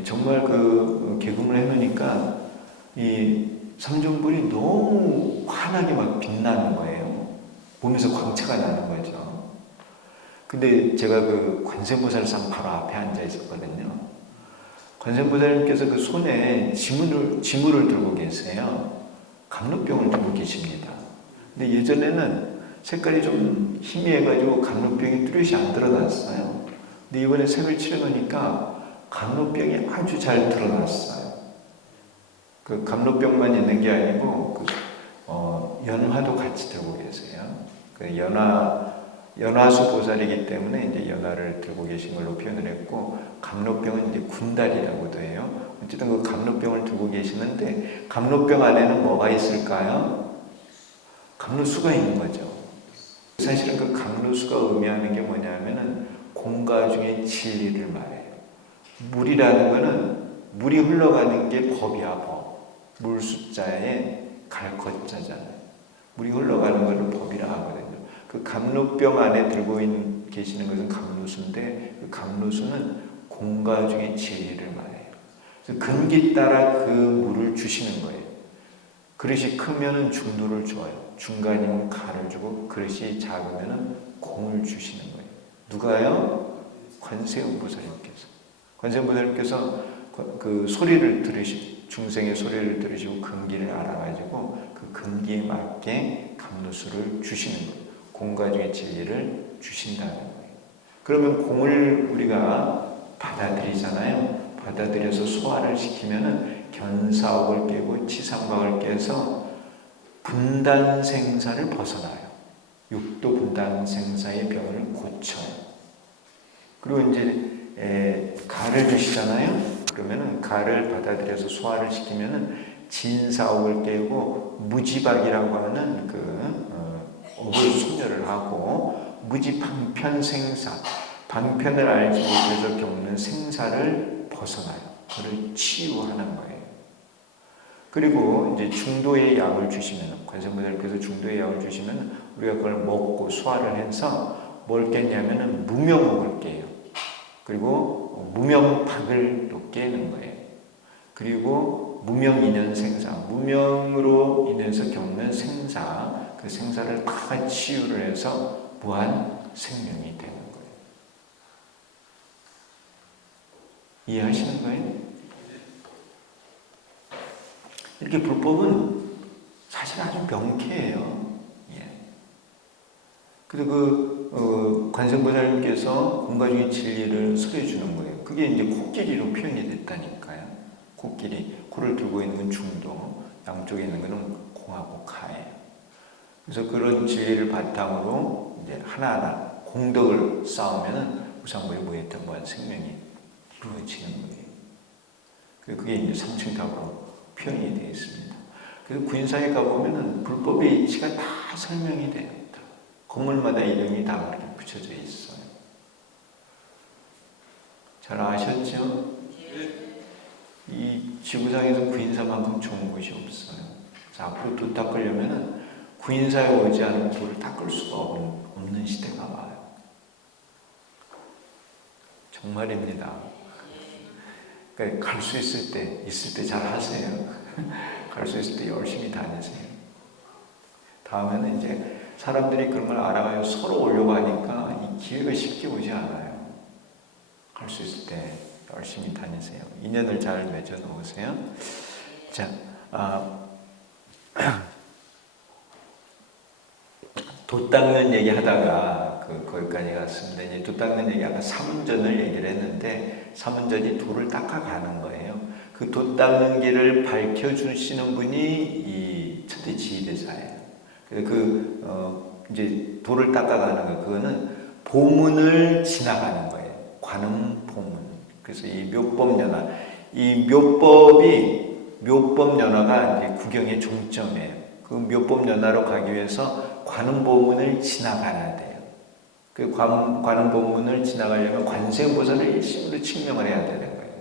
정말 그 개근을 해놓으니까 이 삼중불이 너무 환하게 막 빛나는 거예요. 보면서 광채가 나는 거죠. 근데 제가 그 관세음보살상 바로 앞에 앉아 있었거든요. 관세음보살님께서 그 손에 지물을 들고 계세요. 감로병을 들고 계십니다. 근데 예전에는 색깔이 좀 희미해가지고 감로병이 뚜렷이 안 드러났어요. 근데 이번에 색을 칠해놓으니까 감로병이 아주 잘 드러났어요. 그 감로병만 있는 게 아니고 연화도 같이 들고 계세요. 그 연화수 보살이기 때문에 이제 연화를 들고 계신 걸로 표현을 했고, 감로병은 이제 군달이라고도 해요. 어쨌든 그 감로병을 들고 계시는데, 감로병 안에는 뭐가 있을까요? 감로수가 있는 거죠. 사실은 그 감로수가 의미하는 게 뭐냐면은 공가 중에 진리를 말해요. 물이라는 거는 물이 흘러가는 게 법이야, 법. 물 숫자에 갈 것자잖아요. 물이 흘러가는 것을 법이라 하거든요. 그 감로병 안에 들고 계시는 것은 감로수인데, 그 감로수는 공가 중에 진리를 말해요. 그래서 근기 따라 그 물을 주시는 거예요. 그릇이 크면은 중도를 줘요. 중간이면 가를 주고, 그릇이 작으면은 공을 주시는 거예요. 누가요? 관세음보살님께서. 관세음보살님께서 그 소리를 중생의 소리를 들으시고 근기를 알아가지고 그 근기에 맞게 감로수를 주시는 거예요. 공과 중의 진리를 주신다는 거예요. 그러면 공을 우리가 받아들이잖아요. 받아들여서 소화를 시키면은 견사옥을 깨고 치삼각을 깨서 분단생사를 벗어나요. 육도 분단생사의 병을 고쳐요. 그리고 이제 가를 주시잖아요. 그러면은 가를 받아들여서 소화를 시키면은 진사옥을 깨고 무지박이라고 하는 업을 소멸을 하고, 무지방편생사, 방편을 알지 못해서 겪는 생사를 벗어나요. 그를 치유하는 거예요. 그리고 이제 중도의 약을 주시면, 관세음보살께서 중도의 약을 주시면 우리가 그걸 먹고 소화를 해서 뭘 깼냐면은 무명옥을 깨요. 그리고 무명박을 또 깨는 거예요. 그리고 무명인연생사, 무명으로 인해서 겪는 생사, 그 생사를 다 치유를 해서 무한 생명이 되는 거예요. 이해하시는 거예요? 이렇게 불법은 사실 아주 명쾌해요. 예. 그래서 관세음보살님께서 공가 중의 진리를 설해주는 거예요. 그게 이제 코끼리로 표현이 됐다니까요. 코끼리, 코를 들고 있는 건 중도, 양쪽에 있는 것은 공하고 가예요. 그래서 그런 진리를 바탕으로 이제 하나하나 공덕을 쌓으면은 우상부에 모였던 무한 생명이 이루어지는 거예요. 그게 이제 삼층탑으로 표현이 되어 있습니다. 그래서 구인사에 가보면은 불법의 이치가 다 설명이 돼요. 건물마다 이름이 다 그렇게 붙여져 있어요. 잘 아셨죠? 이 지구상에서 구인사만큼 좋은 곳이 없어요. 그래서 앞으로 도 닦으려면은 구인사에 오지 않으면 도를 닦을 수가 없는 시대가 와요. 정말입니다. 그러니까 갈 수 있을 때 잘 하세요. 갈 수 있을 때 열심히 다니세요. 다음에는 이제 사람들이 그런 걸 알아가요. 서로 오려고 하니까 이 기회가 쉽게 오지 않아요. 갈 수 있을 때 열심히 다니세요. 인연을 잘 맺어 놓으세요. 자, 돛 닦는 얘기 하다가 거기까지 갔습니다. 이제 돛 닦는 얘기 아까 사문전을 얘기를 했는데, 사문전이 도를 닦아가는 거예요. 그 돛 닦는 길을 밝혀주시는 분이 이 첫째 지휘대사예요. 그래서 이제 도를 닦아가는 거, 그거는 보문을 지나가는 거예요. 관음보문. 그래서 이 묘법연화, 이 묘법연화가 이제 구경의 종점이에요. 그 묘법연화로 가기 위해서 관음보문을 지나가야 돼요. 그 관음보문을 지나가려면 관세음보살을 일심으로 칭명을 해야 되는 거예요.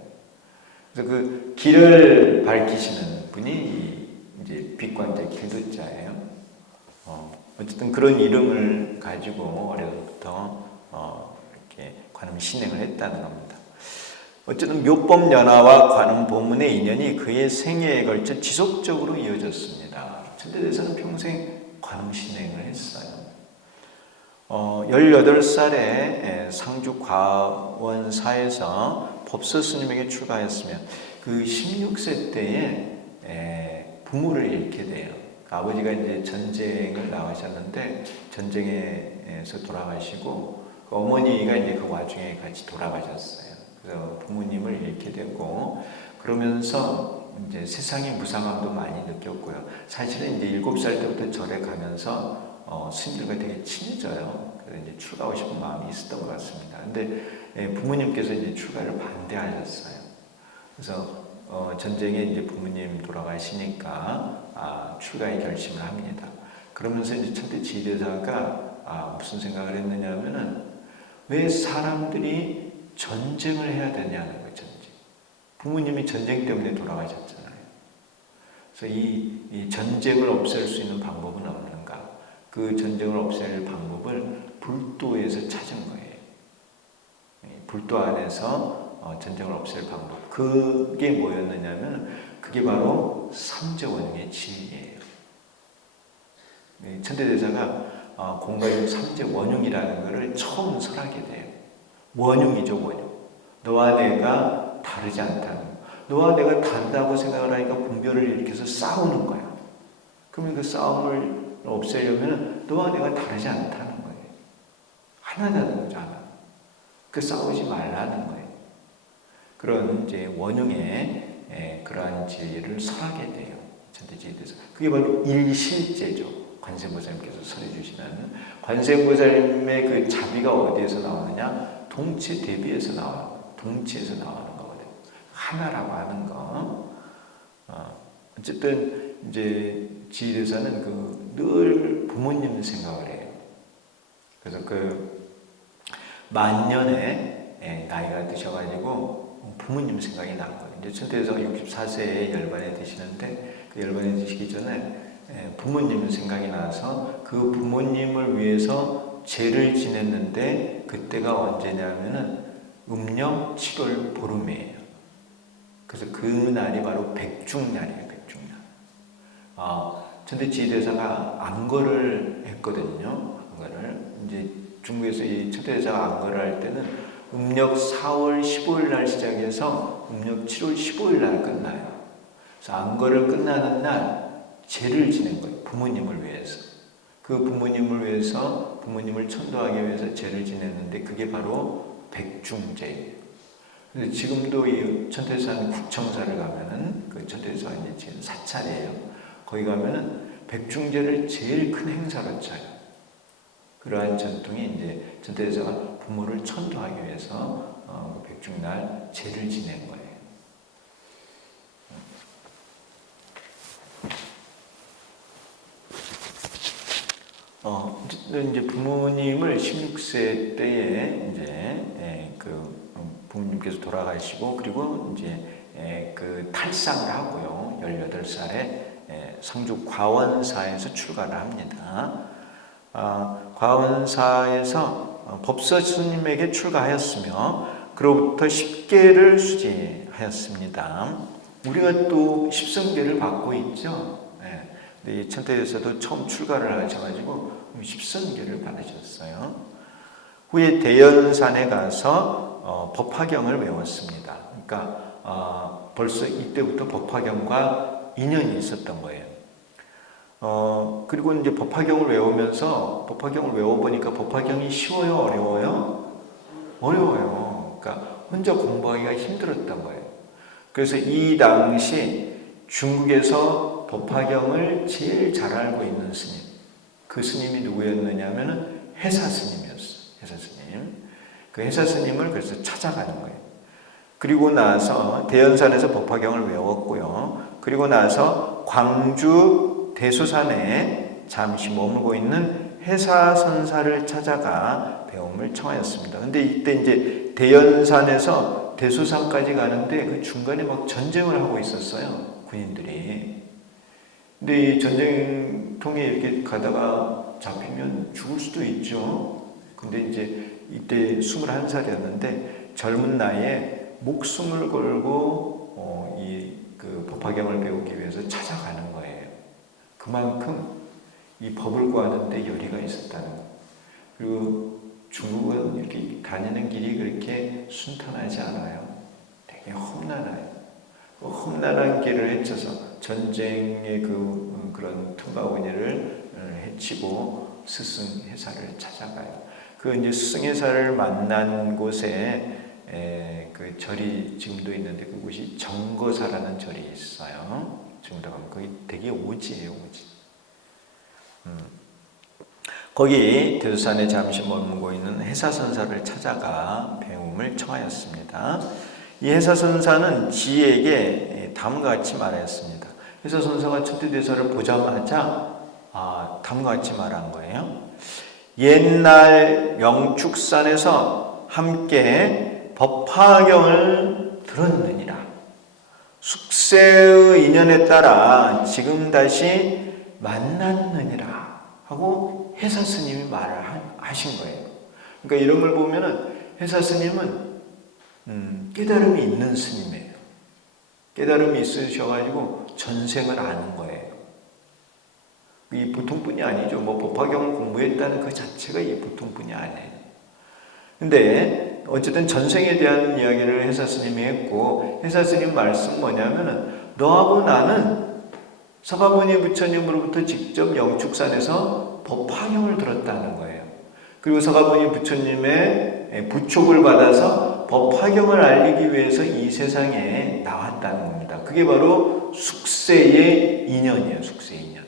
그래서 그 길을 밝히시는 분이 이제 빛관제 길도자예요. 어쨌든 그런 이름을 가지고 어려서부터 이렇게 관음 신행을 했다는 겁니다. 어쨌든 묘법연화와 관음 보문의 인연이 그의 생애에 걸쳐 지속적으로 이어졌습니다. 천태대사는 평생 관음 신행을 했어요. 18살에 상주 과원사에서 법서 스님에게 출가하였으며 그 16세 때에 부모를 잃게 돼요. 아버지가 이제 전쟁을 나가셨는데 전쟁에서 돌아가시고 그 어머니가 이제 그 와중에 같이 돌아가셨어요. 그래서 부모님을 잃게 되고 그러면서 이제 세상의 무상함도 많이 느꼈고요. 사실은 이제 7살 때부터 절에 가면서 스님들과 되게 친해져요. 그래서 이제 출가하고 싶은 마음이 있었던 것 같습니다. 근데 부모님께서 이제 출가를 반대하셨어요. 그래서 전쟁에 이제 부모님 돌아가시니까 출가의 결심을 합니다. 그러면서 이제 천태 지혜대사가 무슨 생각을 했느냐면은 왜 사람들이 전쟁을 해야 되냐는 거예요. 전쟁. 부모님이 전쟁 때문에 돌아가셨잖아요. 그래서 이 전쟁을 없앨 수 있는 방법은 없는가? 그 전쟁을 없앨 방법을 불도에서 찾은 거예요. 불도 안에서 전쟁을 없앨 방법. 그게 뭐였느냐면 그게 바로 삼재원용의 지혜예요. 천태대사가 공가용 삼재원용이라는 것을 처음 설하게 돼요. 원용이죠, 원용. 너와 내가 다르지 않다는 거. 너와 내가 다르다고 생각을 하니까 분별을 일으켜서 싸우는 거야. 그러면 그 싸움을 없애려면 너와 내가 다르지 않다는 거예요. 하나라는 거죠, 하나. 그 싸우지 말라는 거예요. 그런 이제 원흉의 그러한 지혜를 설하게 돼요. 천태지혜대사. 그게 바로 일실제죠. 관세음보살님께서 설해주시는 관세음보살님의 그 자비가 어디에서 나오느냐? 동체 대비에서 나와요. 동체에서 나오는 거거든요. 하나라고 하는 거. 어쨌든 이제 지혜대사는 늘 부모님 생각을 해요. 그래서 만년에 나이가 드셔가지고 부모님 생각이 난 거예요. 이제 천태대사가 64세에 열반에 드시는데 그 열반에 드시기 전에 부모님 생각이 나서 그 부모님을 위해서 제를 지냈는데 그때가 언제냐면은 음력 7월 보름이에요. 그래서 그 날이 바로 백중날이에요. 백중날. 천태지혜대사가 안거를 했거든요. 안거를 이제 중국에서 이 천태대사가 안거를 할 때는 음력 4월 15일 날 시작해서 음력 7월 15일 날 끝나요. 그래서 안거를 끝나는 날 제를 지낸 거예요. 부모님을 위해서. 그 부모님을 위해서 부모님을 천도하기 위해서 제를 지냈는데 그게 바로 백중제예요. 지금도 이 천태산 국청사를 가면은 그 천태사가 이제 지은 사찰이에요. 거기 가면은 백중제를 제일 큰 행사로 쳐요. 그러한 전통이 이제 천태사가 부모를 천도하기 위해서 백중날 제를 지낸 거예요. 어쨌든 이제 부모님을 16세 때에 이제 부모님께서 돌아가시고 그리고 이제 탈상을 하고요. 18살에 상주 과원사에서 출가를 합니다. 과원사에서 법서 스님에게 출가하였으며 그로부터 10계를 수지하였습니다. 우리가 또 10성계를 받고 있죠. 이 천태에서도 처음 출가를 하셔가지고 10성계를 받으셨어요. 후에 대연산에 가서 법화경을 외웠습니다. 그러니까 벌써 이때부터 법화경과 인연이 있었던 거예요. 그리고 이제 법화경을 외우면서 법화경을 외워보니까 법화경이 쉬워요, 어려워요? 어려워요. 그러니까 혼자 공부하기가 힘들었던 거예요. 그래서 이 당시 중국에서 법화경을 제일 잘 알고 있는 스님, 그 스님이 누구였느냐 하면은 해사 스님이었어요. 해사 스님. 그 해사 스님을 그래서 찾아가는 거예요. 그리고 나서 대연산에서 법화경을 외웠고요. 그리고 나서 광주 대소산에 잠시 머물고 있는 해사선사를 찾아가 배움을 청하였습니다. 근데 이때 이제 대연산에서 대소산까지 가는데 그 중간에 막 전쟁을 하고 있었어요. 군인들이. 근데 이 전쟁통에 이렇게 가다가 잡히면 죽을 수도 있죠. 근데 이제 이때 21살이었는데 젊은 나이에 목숨을 걸고 그 법화경을 배우기 위해서 찾아가는 거예요. 그만큼 이 법을 구하는데 열의가 있었다는 거예요. 그리고 중국은 이렇게 다니는 길이 그렇게 순탄하지 않아요. 되게 험난해요. 그 험난한 길을 헤쳐서 전쟁의 그런 틈바구니를 헤치고 스승 해사를 찾아가요. 그 이제 스승 해사를 만난 곳에 그 절이 지금도 있는데 그곳이 정거사라는 절이 있어요. 지금도 가면 거기 되게 오지예요, 오지. 거기 대두산에 잠시 머물고 있는 해사선사를 찾아가 배움을 청하였습니다. 이 해사선사는 지에게 다음과 같이 말하였습니다. 해사선사가 천태대사를 보자마자 다음과 같이 말한 거예요. 옛날 영축산에서 함께 법화경을 들었느니라. 숙세의 인연에 따라 지금 다시 만났느니라 하고 해사 스님이 말을 하신 거예요. 그러니까 이런 걸 보면은 해사 스님은 깨달음이 있는 스님이에요. 깨달음이 있으셔가지고 전생을 아는 거예요. 이 보통뿐이 아니죠. 뭐 법화경을 공부했다는 그 자체가 이 보통뿐이 아니에요. 근데 어쨌든 전생에 대한 이야기를 해사 스님이 했고, 해사 스님 말씀 뭐냐면은 너하고 나는 서가모니 부처님으로부터 직접 영축산에서 법화경을 들었다는 거예요. 그리고 서가모니 부처님의 부촉을 받아서 법화경을 알리기 위해서 이 세상에 나왔다는 겁니다. 그게 바로 숙세의 인연이에요. 숙세의 인연.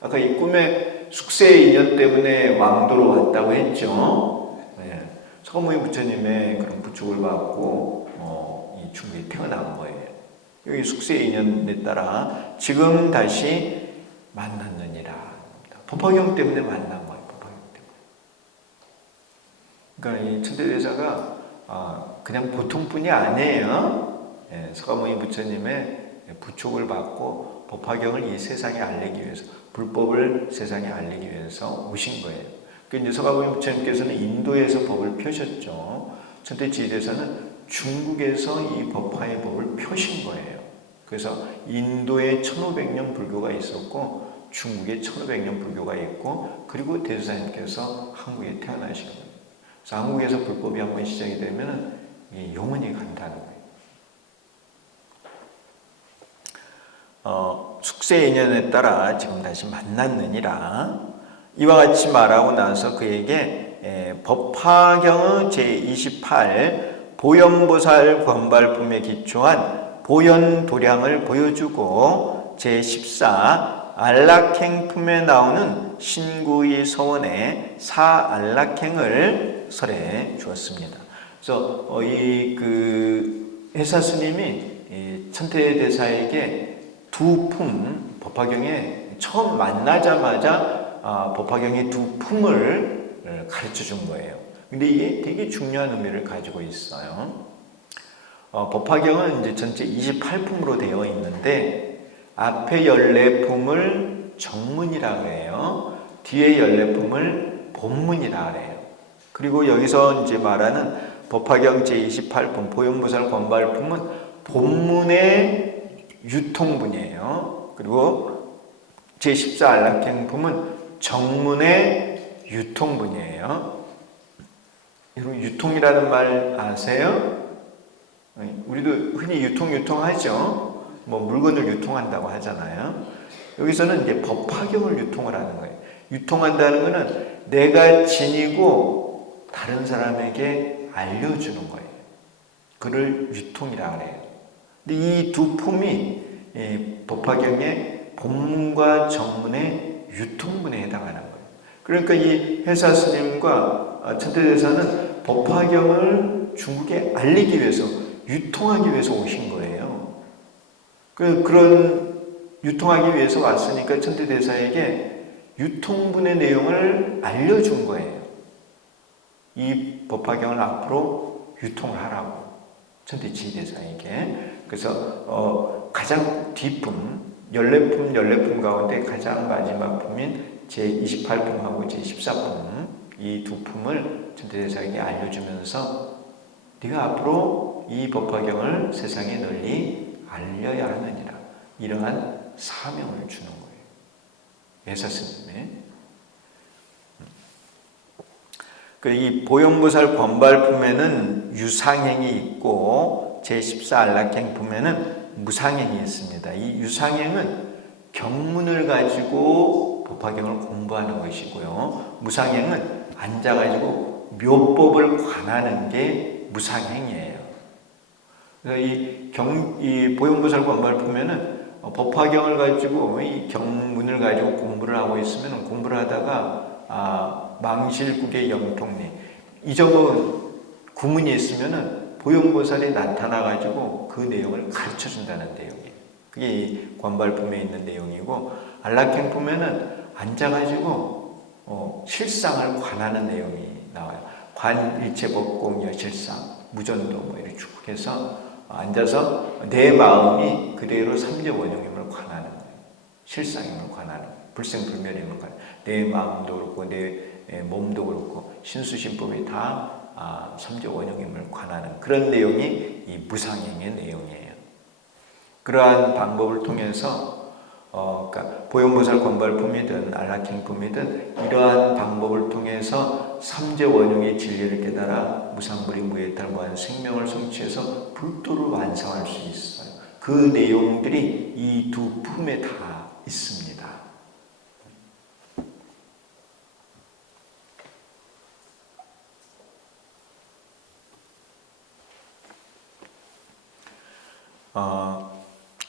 아까 이 꿈에 숙세의 인연 때문에 왕도로 왔다고 했죠. 네. 서가모니 부처님의 그런 부촉을 받고 이 중국에 태어난 거예요. 여기 숙세의 인연에 따라 지금 다시 만났느니라. 법화경 때문에 만난 거예요. 법화경 때문에. 그러니까 이 천태대사가 그냥 보통뿐이 아니에요. 서가모니 부처님의 부촉을 받고 법화경을 이 세상에 알리기 위해서, 불법을 세상에 알리기 위해서 오신 거예요. 그러니까 이제 서가모니 부처님께서는 인도에서 법을 펴셨죠. 천태지휘대사는 중국에서 이 법화의 법을 펴신 거예요. 그래서 인도에 1500년 불교가 있었고 중국에 1500년 불교가 있고, 그리고 대주사님께서 한국에 태어나신 거예요. 그래서 한국에서 불법이 한번 시작이 되면 영원히 간다는 거예요. 숙세 인연에 따라 지금 다시 만났느니라. 이와 같이 말하고 나서 그에게 법화경의 제28 보현보살 권발품에 기초한 보현도량을 보여주고 제14 안락행품에 나오는 신구의 서원의 사안락행을 설해 주었습니다. 그래서 해사 스님이 천태대사에게 두 품, 법화경에 처음 만나자마자 법화경의 두 품을 가르쳐 준 거예요. 근데 이게 되게 중요한 의미를 가지고 있어요. 법화경은 이제 전체 28품으로 되어 있는데 앞에 14품을 정문이라고 해요. 뒤에 14품을 본문이라고 해요. 그리고 여기서 이제 말하는 법화경 제28품 보현보살 권발품은 본문의 유통분이에요. 그리고 제14 안락행품은 정문의 유통분이에요. 여러분 유통이라는 말 아세요? 우리도 흔히 유통하죠. 뭐 물건을 유통한다고 하잖아요. 여기서는 이제 법화경을 유통을 하는 거예요. 유통한다는 것은 내가 지니고 다른 사람에게 알려주는 거예요. 그를 유통이라고 해요. 근데 이 두 품이 법화경의 본문과 정문의 유통문에 해당하는 거예요. 그러니까 이 해사 스님과 천태대사는 법화경을 중국에 알리기 위해서, 유통하기 위해서 오신 거예요. 그런 유통하기 위해서 왔으니까 천태대사에게 유통분의 내용을 알려준 거예요. 이 법화경을 앞으로 유통을 하라고 천태지휘대사에게. 그래서 가장 뒷품 14품 가운데 가장 마지막 품인 제28품하고 제14품 이 두 품을 천태대사에게 알려주면서 네가 앞으로 이 법화경을 세상에 널리 알려야 하느니라 이러한 사명을 주는 거예요. 예사스님의 이 보현보살 권발품에는 유상행이 있고 제14 안락행품에는 무상행이 있습니다. 이 유상행은 경문을 가지고 법화경을 공부하는 것이고요. 무상행은 앉아가지고 묘법을 관하는 게 무상행이에요. 그래서 이 보현보살 권발품에는 법화경을 가지고 이 경문을 가지고 공부를 하고 있으면 공부를 하다가 망실국의 영통리 잊어먹은 구문이 있으면은 보현보살이 나타나가지고 그 내용을 가르쳐 준다는 내용이에요. 그게 이 권발품에 있는 내용이고 안락행품에는 앉아가지고 실상을 관하는 내용이 나와요. 관일체법공 여실상 무전도 뭐 이렇게 쭉 해서 앉아서 내 마음이 그대로 삼재원용임을 관하는 거예요. 실상임을 관하는 거예요. 불생불멸임을 관하는 거예요. 내 마음도 그렇고 내 몸도 그렇고 신수신법이 다 삼재원용임을 관하는 그런 내용이 이 무상행의 내용이에요. 그러한 방법을 통해서 그러니까 보현보살 권발품이든 안락행품이든 이러한 방법을 통해서 삼재원용의 진리를 깨달아 무상불이 무해탈 무한 생명을 성취해서 불도를 완성할 수 있어요. 그 내용들이 이 두 품에 다 있습니다.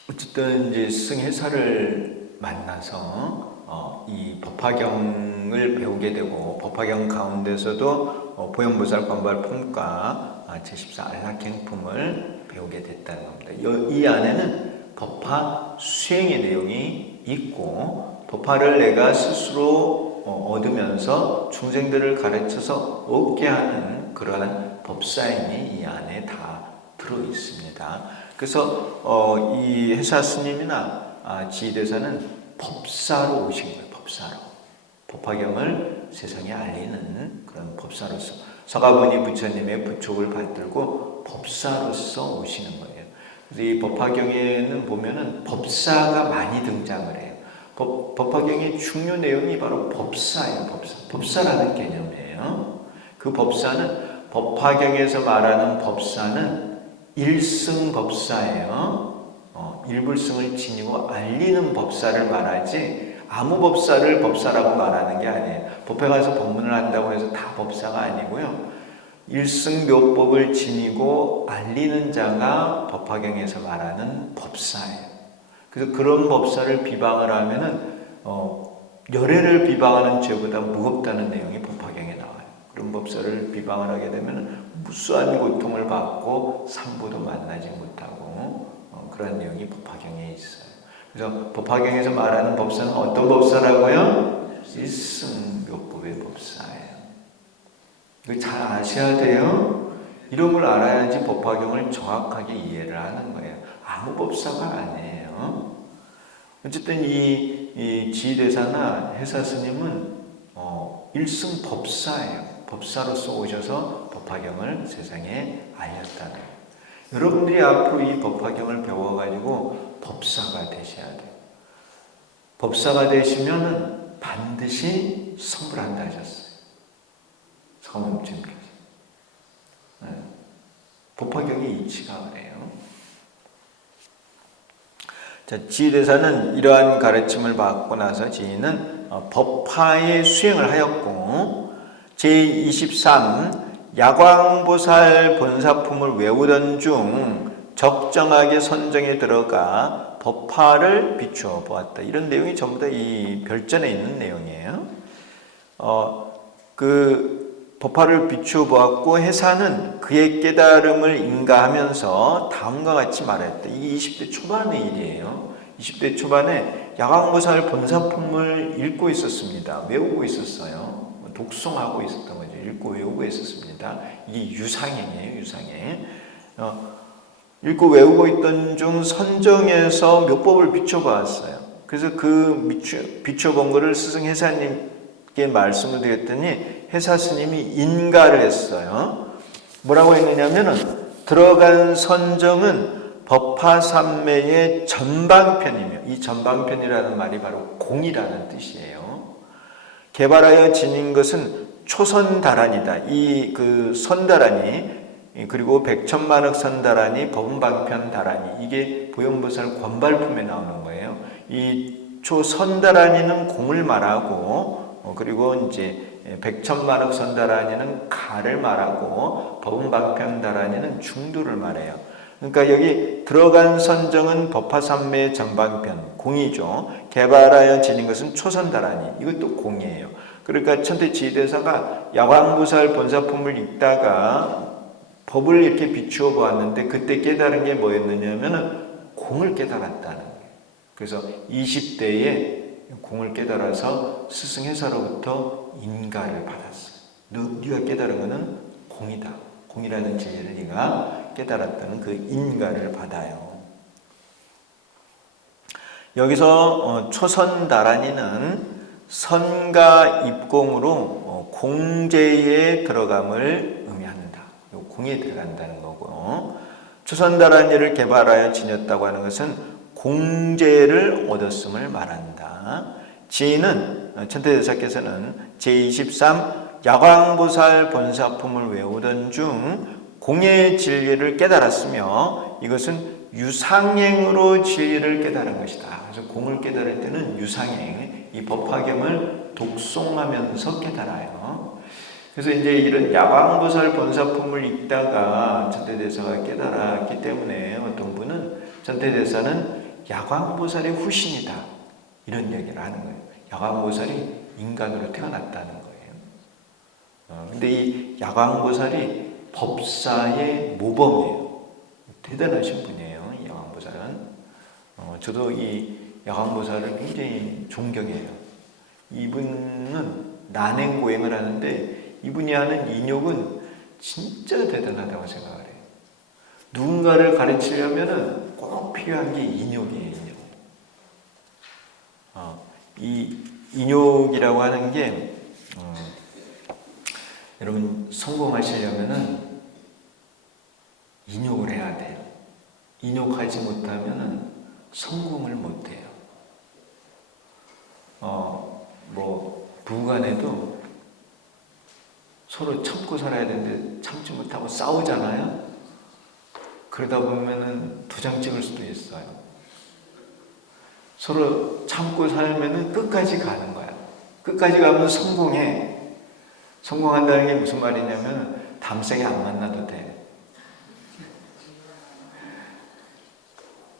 어쨌든 이제 승해사를 만나서 이 법화경을 배우게 되고 법화경 가운데서도 보현보살 권발품과 제14 안락행품을 배우게 됐다는 겁니다. 이 안에는 법화 수행의 내용이 있고 법화를 내가 스스로 얻으면서 중생들을 가르쳐서 얻게 하는 그러한 법사행이 이 안에 다 들어 있습니다. 그래서 이 해사 스님이나 지대사는 법사로 오신 거예요. 법사로 법화경을 세상에 알리는 그런 법사로서 서가모니 부처님의 부촉을 받들고 법사로서 오시는 거예요. 그래서 이 법화경에는 보면은 법사가 많이 등장을 해요. 법화경의 중요 내용이 바로 법사예요. 법사라는 개념이에요. 그 법사는 법화경에서 말하는 법사는 일승법사예요. 일불승을 지니고 알리는 법사를 말하지 아무 법사를 법사라고 말하는 게 아니에요. 법회 가서 법문을 한다고 해서 다 법사가 아니고요. 일승묘법을 지니고 알리는 자가 법화경에서 말하는 법사예요. 그래서 그런 법사를 비방을 하면은 열애를 비방하는 죄보다 무겁다는 내용이 법화경에 나와요. 그런 법사를 비방을 하게 되면 무수한 고통을 받고 산보도 만나지 못하고 그런 내용이 법화경에 있어요. 그래서 법화경에서 말하는 법사는 어떤 법사라고요? 일승묘법의 법사예요. 이거 잘 아셔야 돼요. 이런 걸 알아야지 법화경을 정확하게 이해를 하는 거예요. 아무 법사가 아니에요. 어쨌든 이 지대사나 해사스님은 일승 법사예요. 법사로서 오셔서 법화경을 세상에 알렸다는 거예요. 여러분들이 앞으로 이 법화경을 배워가지고 법사가 되셔야 돼요. 법사가 되시면 반드시 성불한다 하셨어요. 성함님께서. 법화경의 이치가 그래요. 자, 지대사는 이러한 가르침을 받고 나서 지인은 법화의 수행을 하였고 제23 야광보살 본사품을 외우던 중 적정하게 선정에 들어가 법화를 비추어 보았다. 이런 내용이 전부 다 이 별전에 있는 내용이에요. 그 법화를 비추어 보았고 해사는 그의 깨달음을 인가하면서 다음과 같이 말했다. 이 20대 초반의 일이에요. 20대 초반에 야광보살 본사품을 읽고 있었습니다. 외우고 있었어요. 독송하고 있었던 거죠. 읽고 외우고 있었습니다. 이게 유상행이에요. 유상행. 읽고 외우고 있던 중 선정해서 묘법을 비춰보았어요. 그래서 그 비춰본 거를 스승 해사님께 말씀을 드렸더니 해사 스님이 인가를 했어요. 뭐라고 했느냐면은 들어간 선정은 법화삼매의 전방편이며, 이 전방편이라는 말이 바로 공이라는 뜻이에요. 개발하여 지닌 것은 초선다란이다. 이 그 선다란이, 그리고 백천만억 선다란이, 법음방편 다란이, 이게 보현보살 권발품에 나오는 거예요. 이 초선다란이는 공을 말하고, 그리고 이제 백천만억 선다란이는 가를 말하고, 법음방편 다란이는 중도를 말해요. 그러니까 여기 들어간 선정은 법화삼매의 전방편, 공이죠. 개발하여 지닌 것은 초선다란이, 이것도 공이에요. 그러니까 천태지휘대사가 야광보살 본사품을 읽다가 법을 이렇게 비추어 보았는데 그때 깨달은 게 뭐였느냐면은 공을 깨달았다는 거예요. 그래서 20대에 공을 깨달아서 스승 해사로부터 인가를 받았어요. 네가 깨달은 것은 공이다. 공이라는 진리를 네가 깨달았다는 그 인가를 받아요. 여기서 초선다란이는 선가 입공으로 공제에 들어감을 의미한다. 공에 들어간다는 거고, 초선다란이를 개발하여 지녔다고 하는 것은 공제를 얻었음을 말한다. 지인은 천태대사께서는 제23 야광보살 본사품을 외우던 중 공의 진리를 깨달았으며 이것은 유상행으로 진리를 깨달은 것이다. 그래서 공을 깨달을 때는 유상행, 이 법화경을 독송하면서 깨달아요. 그래서 이제 이런 야광보살 본사품을 읽다가 천태대사가 깨달았기 때문에 어떤 분은 천태대사는 야광보살의 후신이다, 이런 얘기를 하는 거예요. 야광보살이 인간으로 태어났다는 거예요. 근데 이 야광보살이 법사의 모범이에요. 대단하신 분이에요, 이 야광보살은. 저도 이 야광보살을 굉장히 존경해요. 이분은 난행고행을 하는데 이분이 하는 인욕은 진짜 대단하다고 생각을 해요. 누군가를 가르치려면 꼭 필요한 게 인욕이에요, 인욕. 이 인욕이라고 하는 게 여러분 성공하시려면은 인욕을 해야 돼요. 인욕하지 못하면은 성공을 못 해요. 부부간에도 서로 참고 살아야 되는데 참지 못하고 싸우잖아요. 그러다 보면은 도장 찍을 수도 있어요. 서로 참고 살면은 끝까지 가는 거야. 끝까지 가면 성공해. 성공한다는 게 무슨 말이냐면 담생에 안 만나도 돼.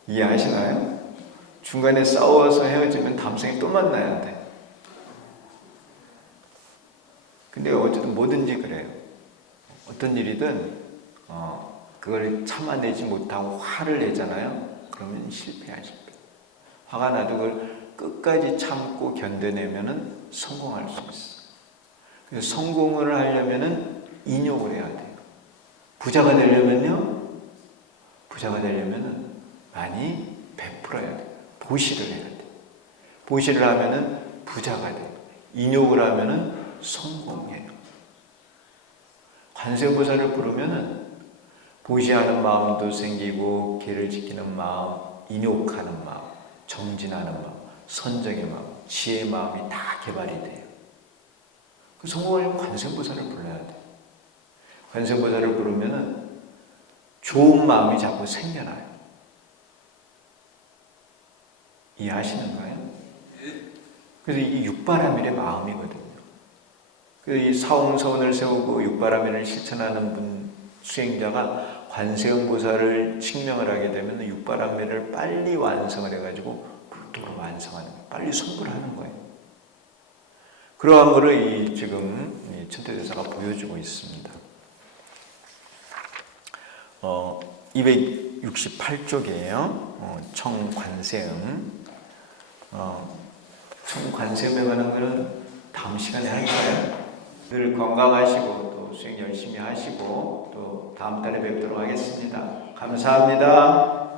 이해하시나요? 중간에 싸워서 헤어지면 담생에 또 만나야 돼. 근데 어쨌든 뭐든지 그래요. 어떤 일이든 그걸 참아내지 못하고 화를 내잖아요. 그러면 실패야, 실패. 화가 나도 그걸 끝까지 참고 견뎌내면은 성공할 수 있어. 그래서 성공을 하려면은 인욕을 해야 돼요. 부자가 되려면요, 부자가 되려면은 많이 베풀어야 돼요. 보시를 해야 돼요. 보시를 하면은 부자가 돼요. 인욕을 하면은 성공해요. 관세음보살을 부르면은 보시하는 마음도 생기고, 계를 지키는 마음, 인욕하는 마음, 정진하는 마음, 선정의 마음, 지혜의 마음이 다 개발이 돼요. 그 성공하려면 관세음보살을 불러야 돼요. 관세음보살을 부르면은 좋은 마음이 자꾸 생겨나요. 이해하시는가요? 그래서 이 육바라밀의 마음이거든요. 그래서 이 사홍서원을 세우고 육바라밀을 실천하는 분, 수행자가 관세음보살을 칭명을 하게 되면 육바라밀을 빨리 완성을 해가지고 불도로 완성하는 거예요. 빨리 성불을 하는 거예요. 그러한 것을 지금 천태대사가 보여주고 있습니다. 268쪽이에요. 청관세음. 청관세음에 관한 것은 다음 시간에 할까요? 늘 건강하시고 또 수행 열심히 하시고 또 다음 달에 뵙도록 하겠습니다. 감사합니다.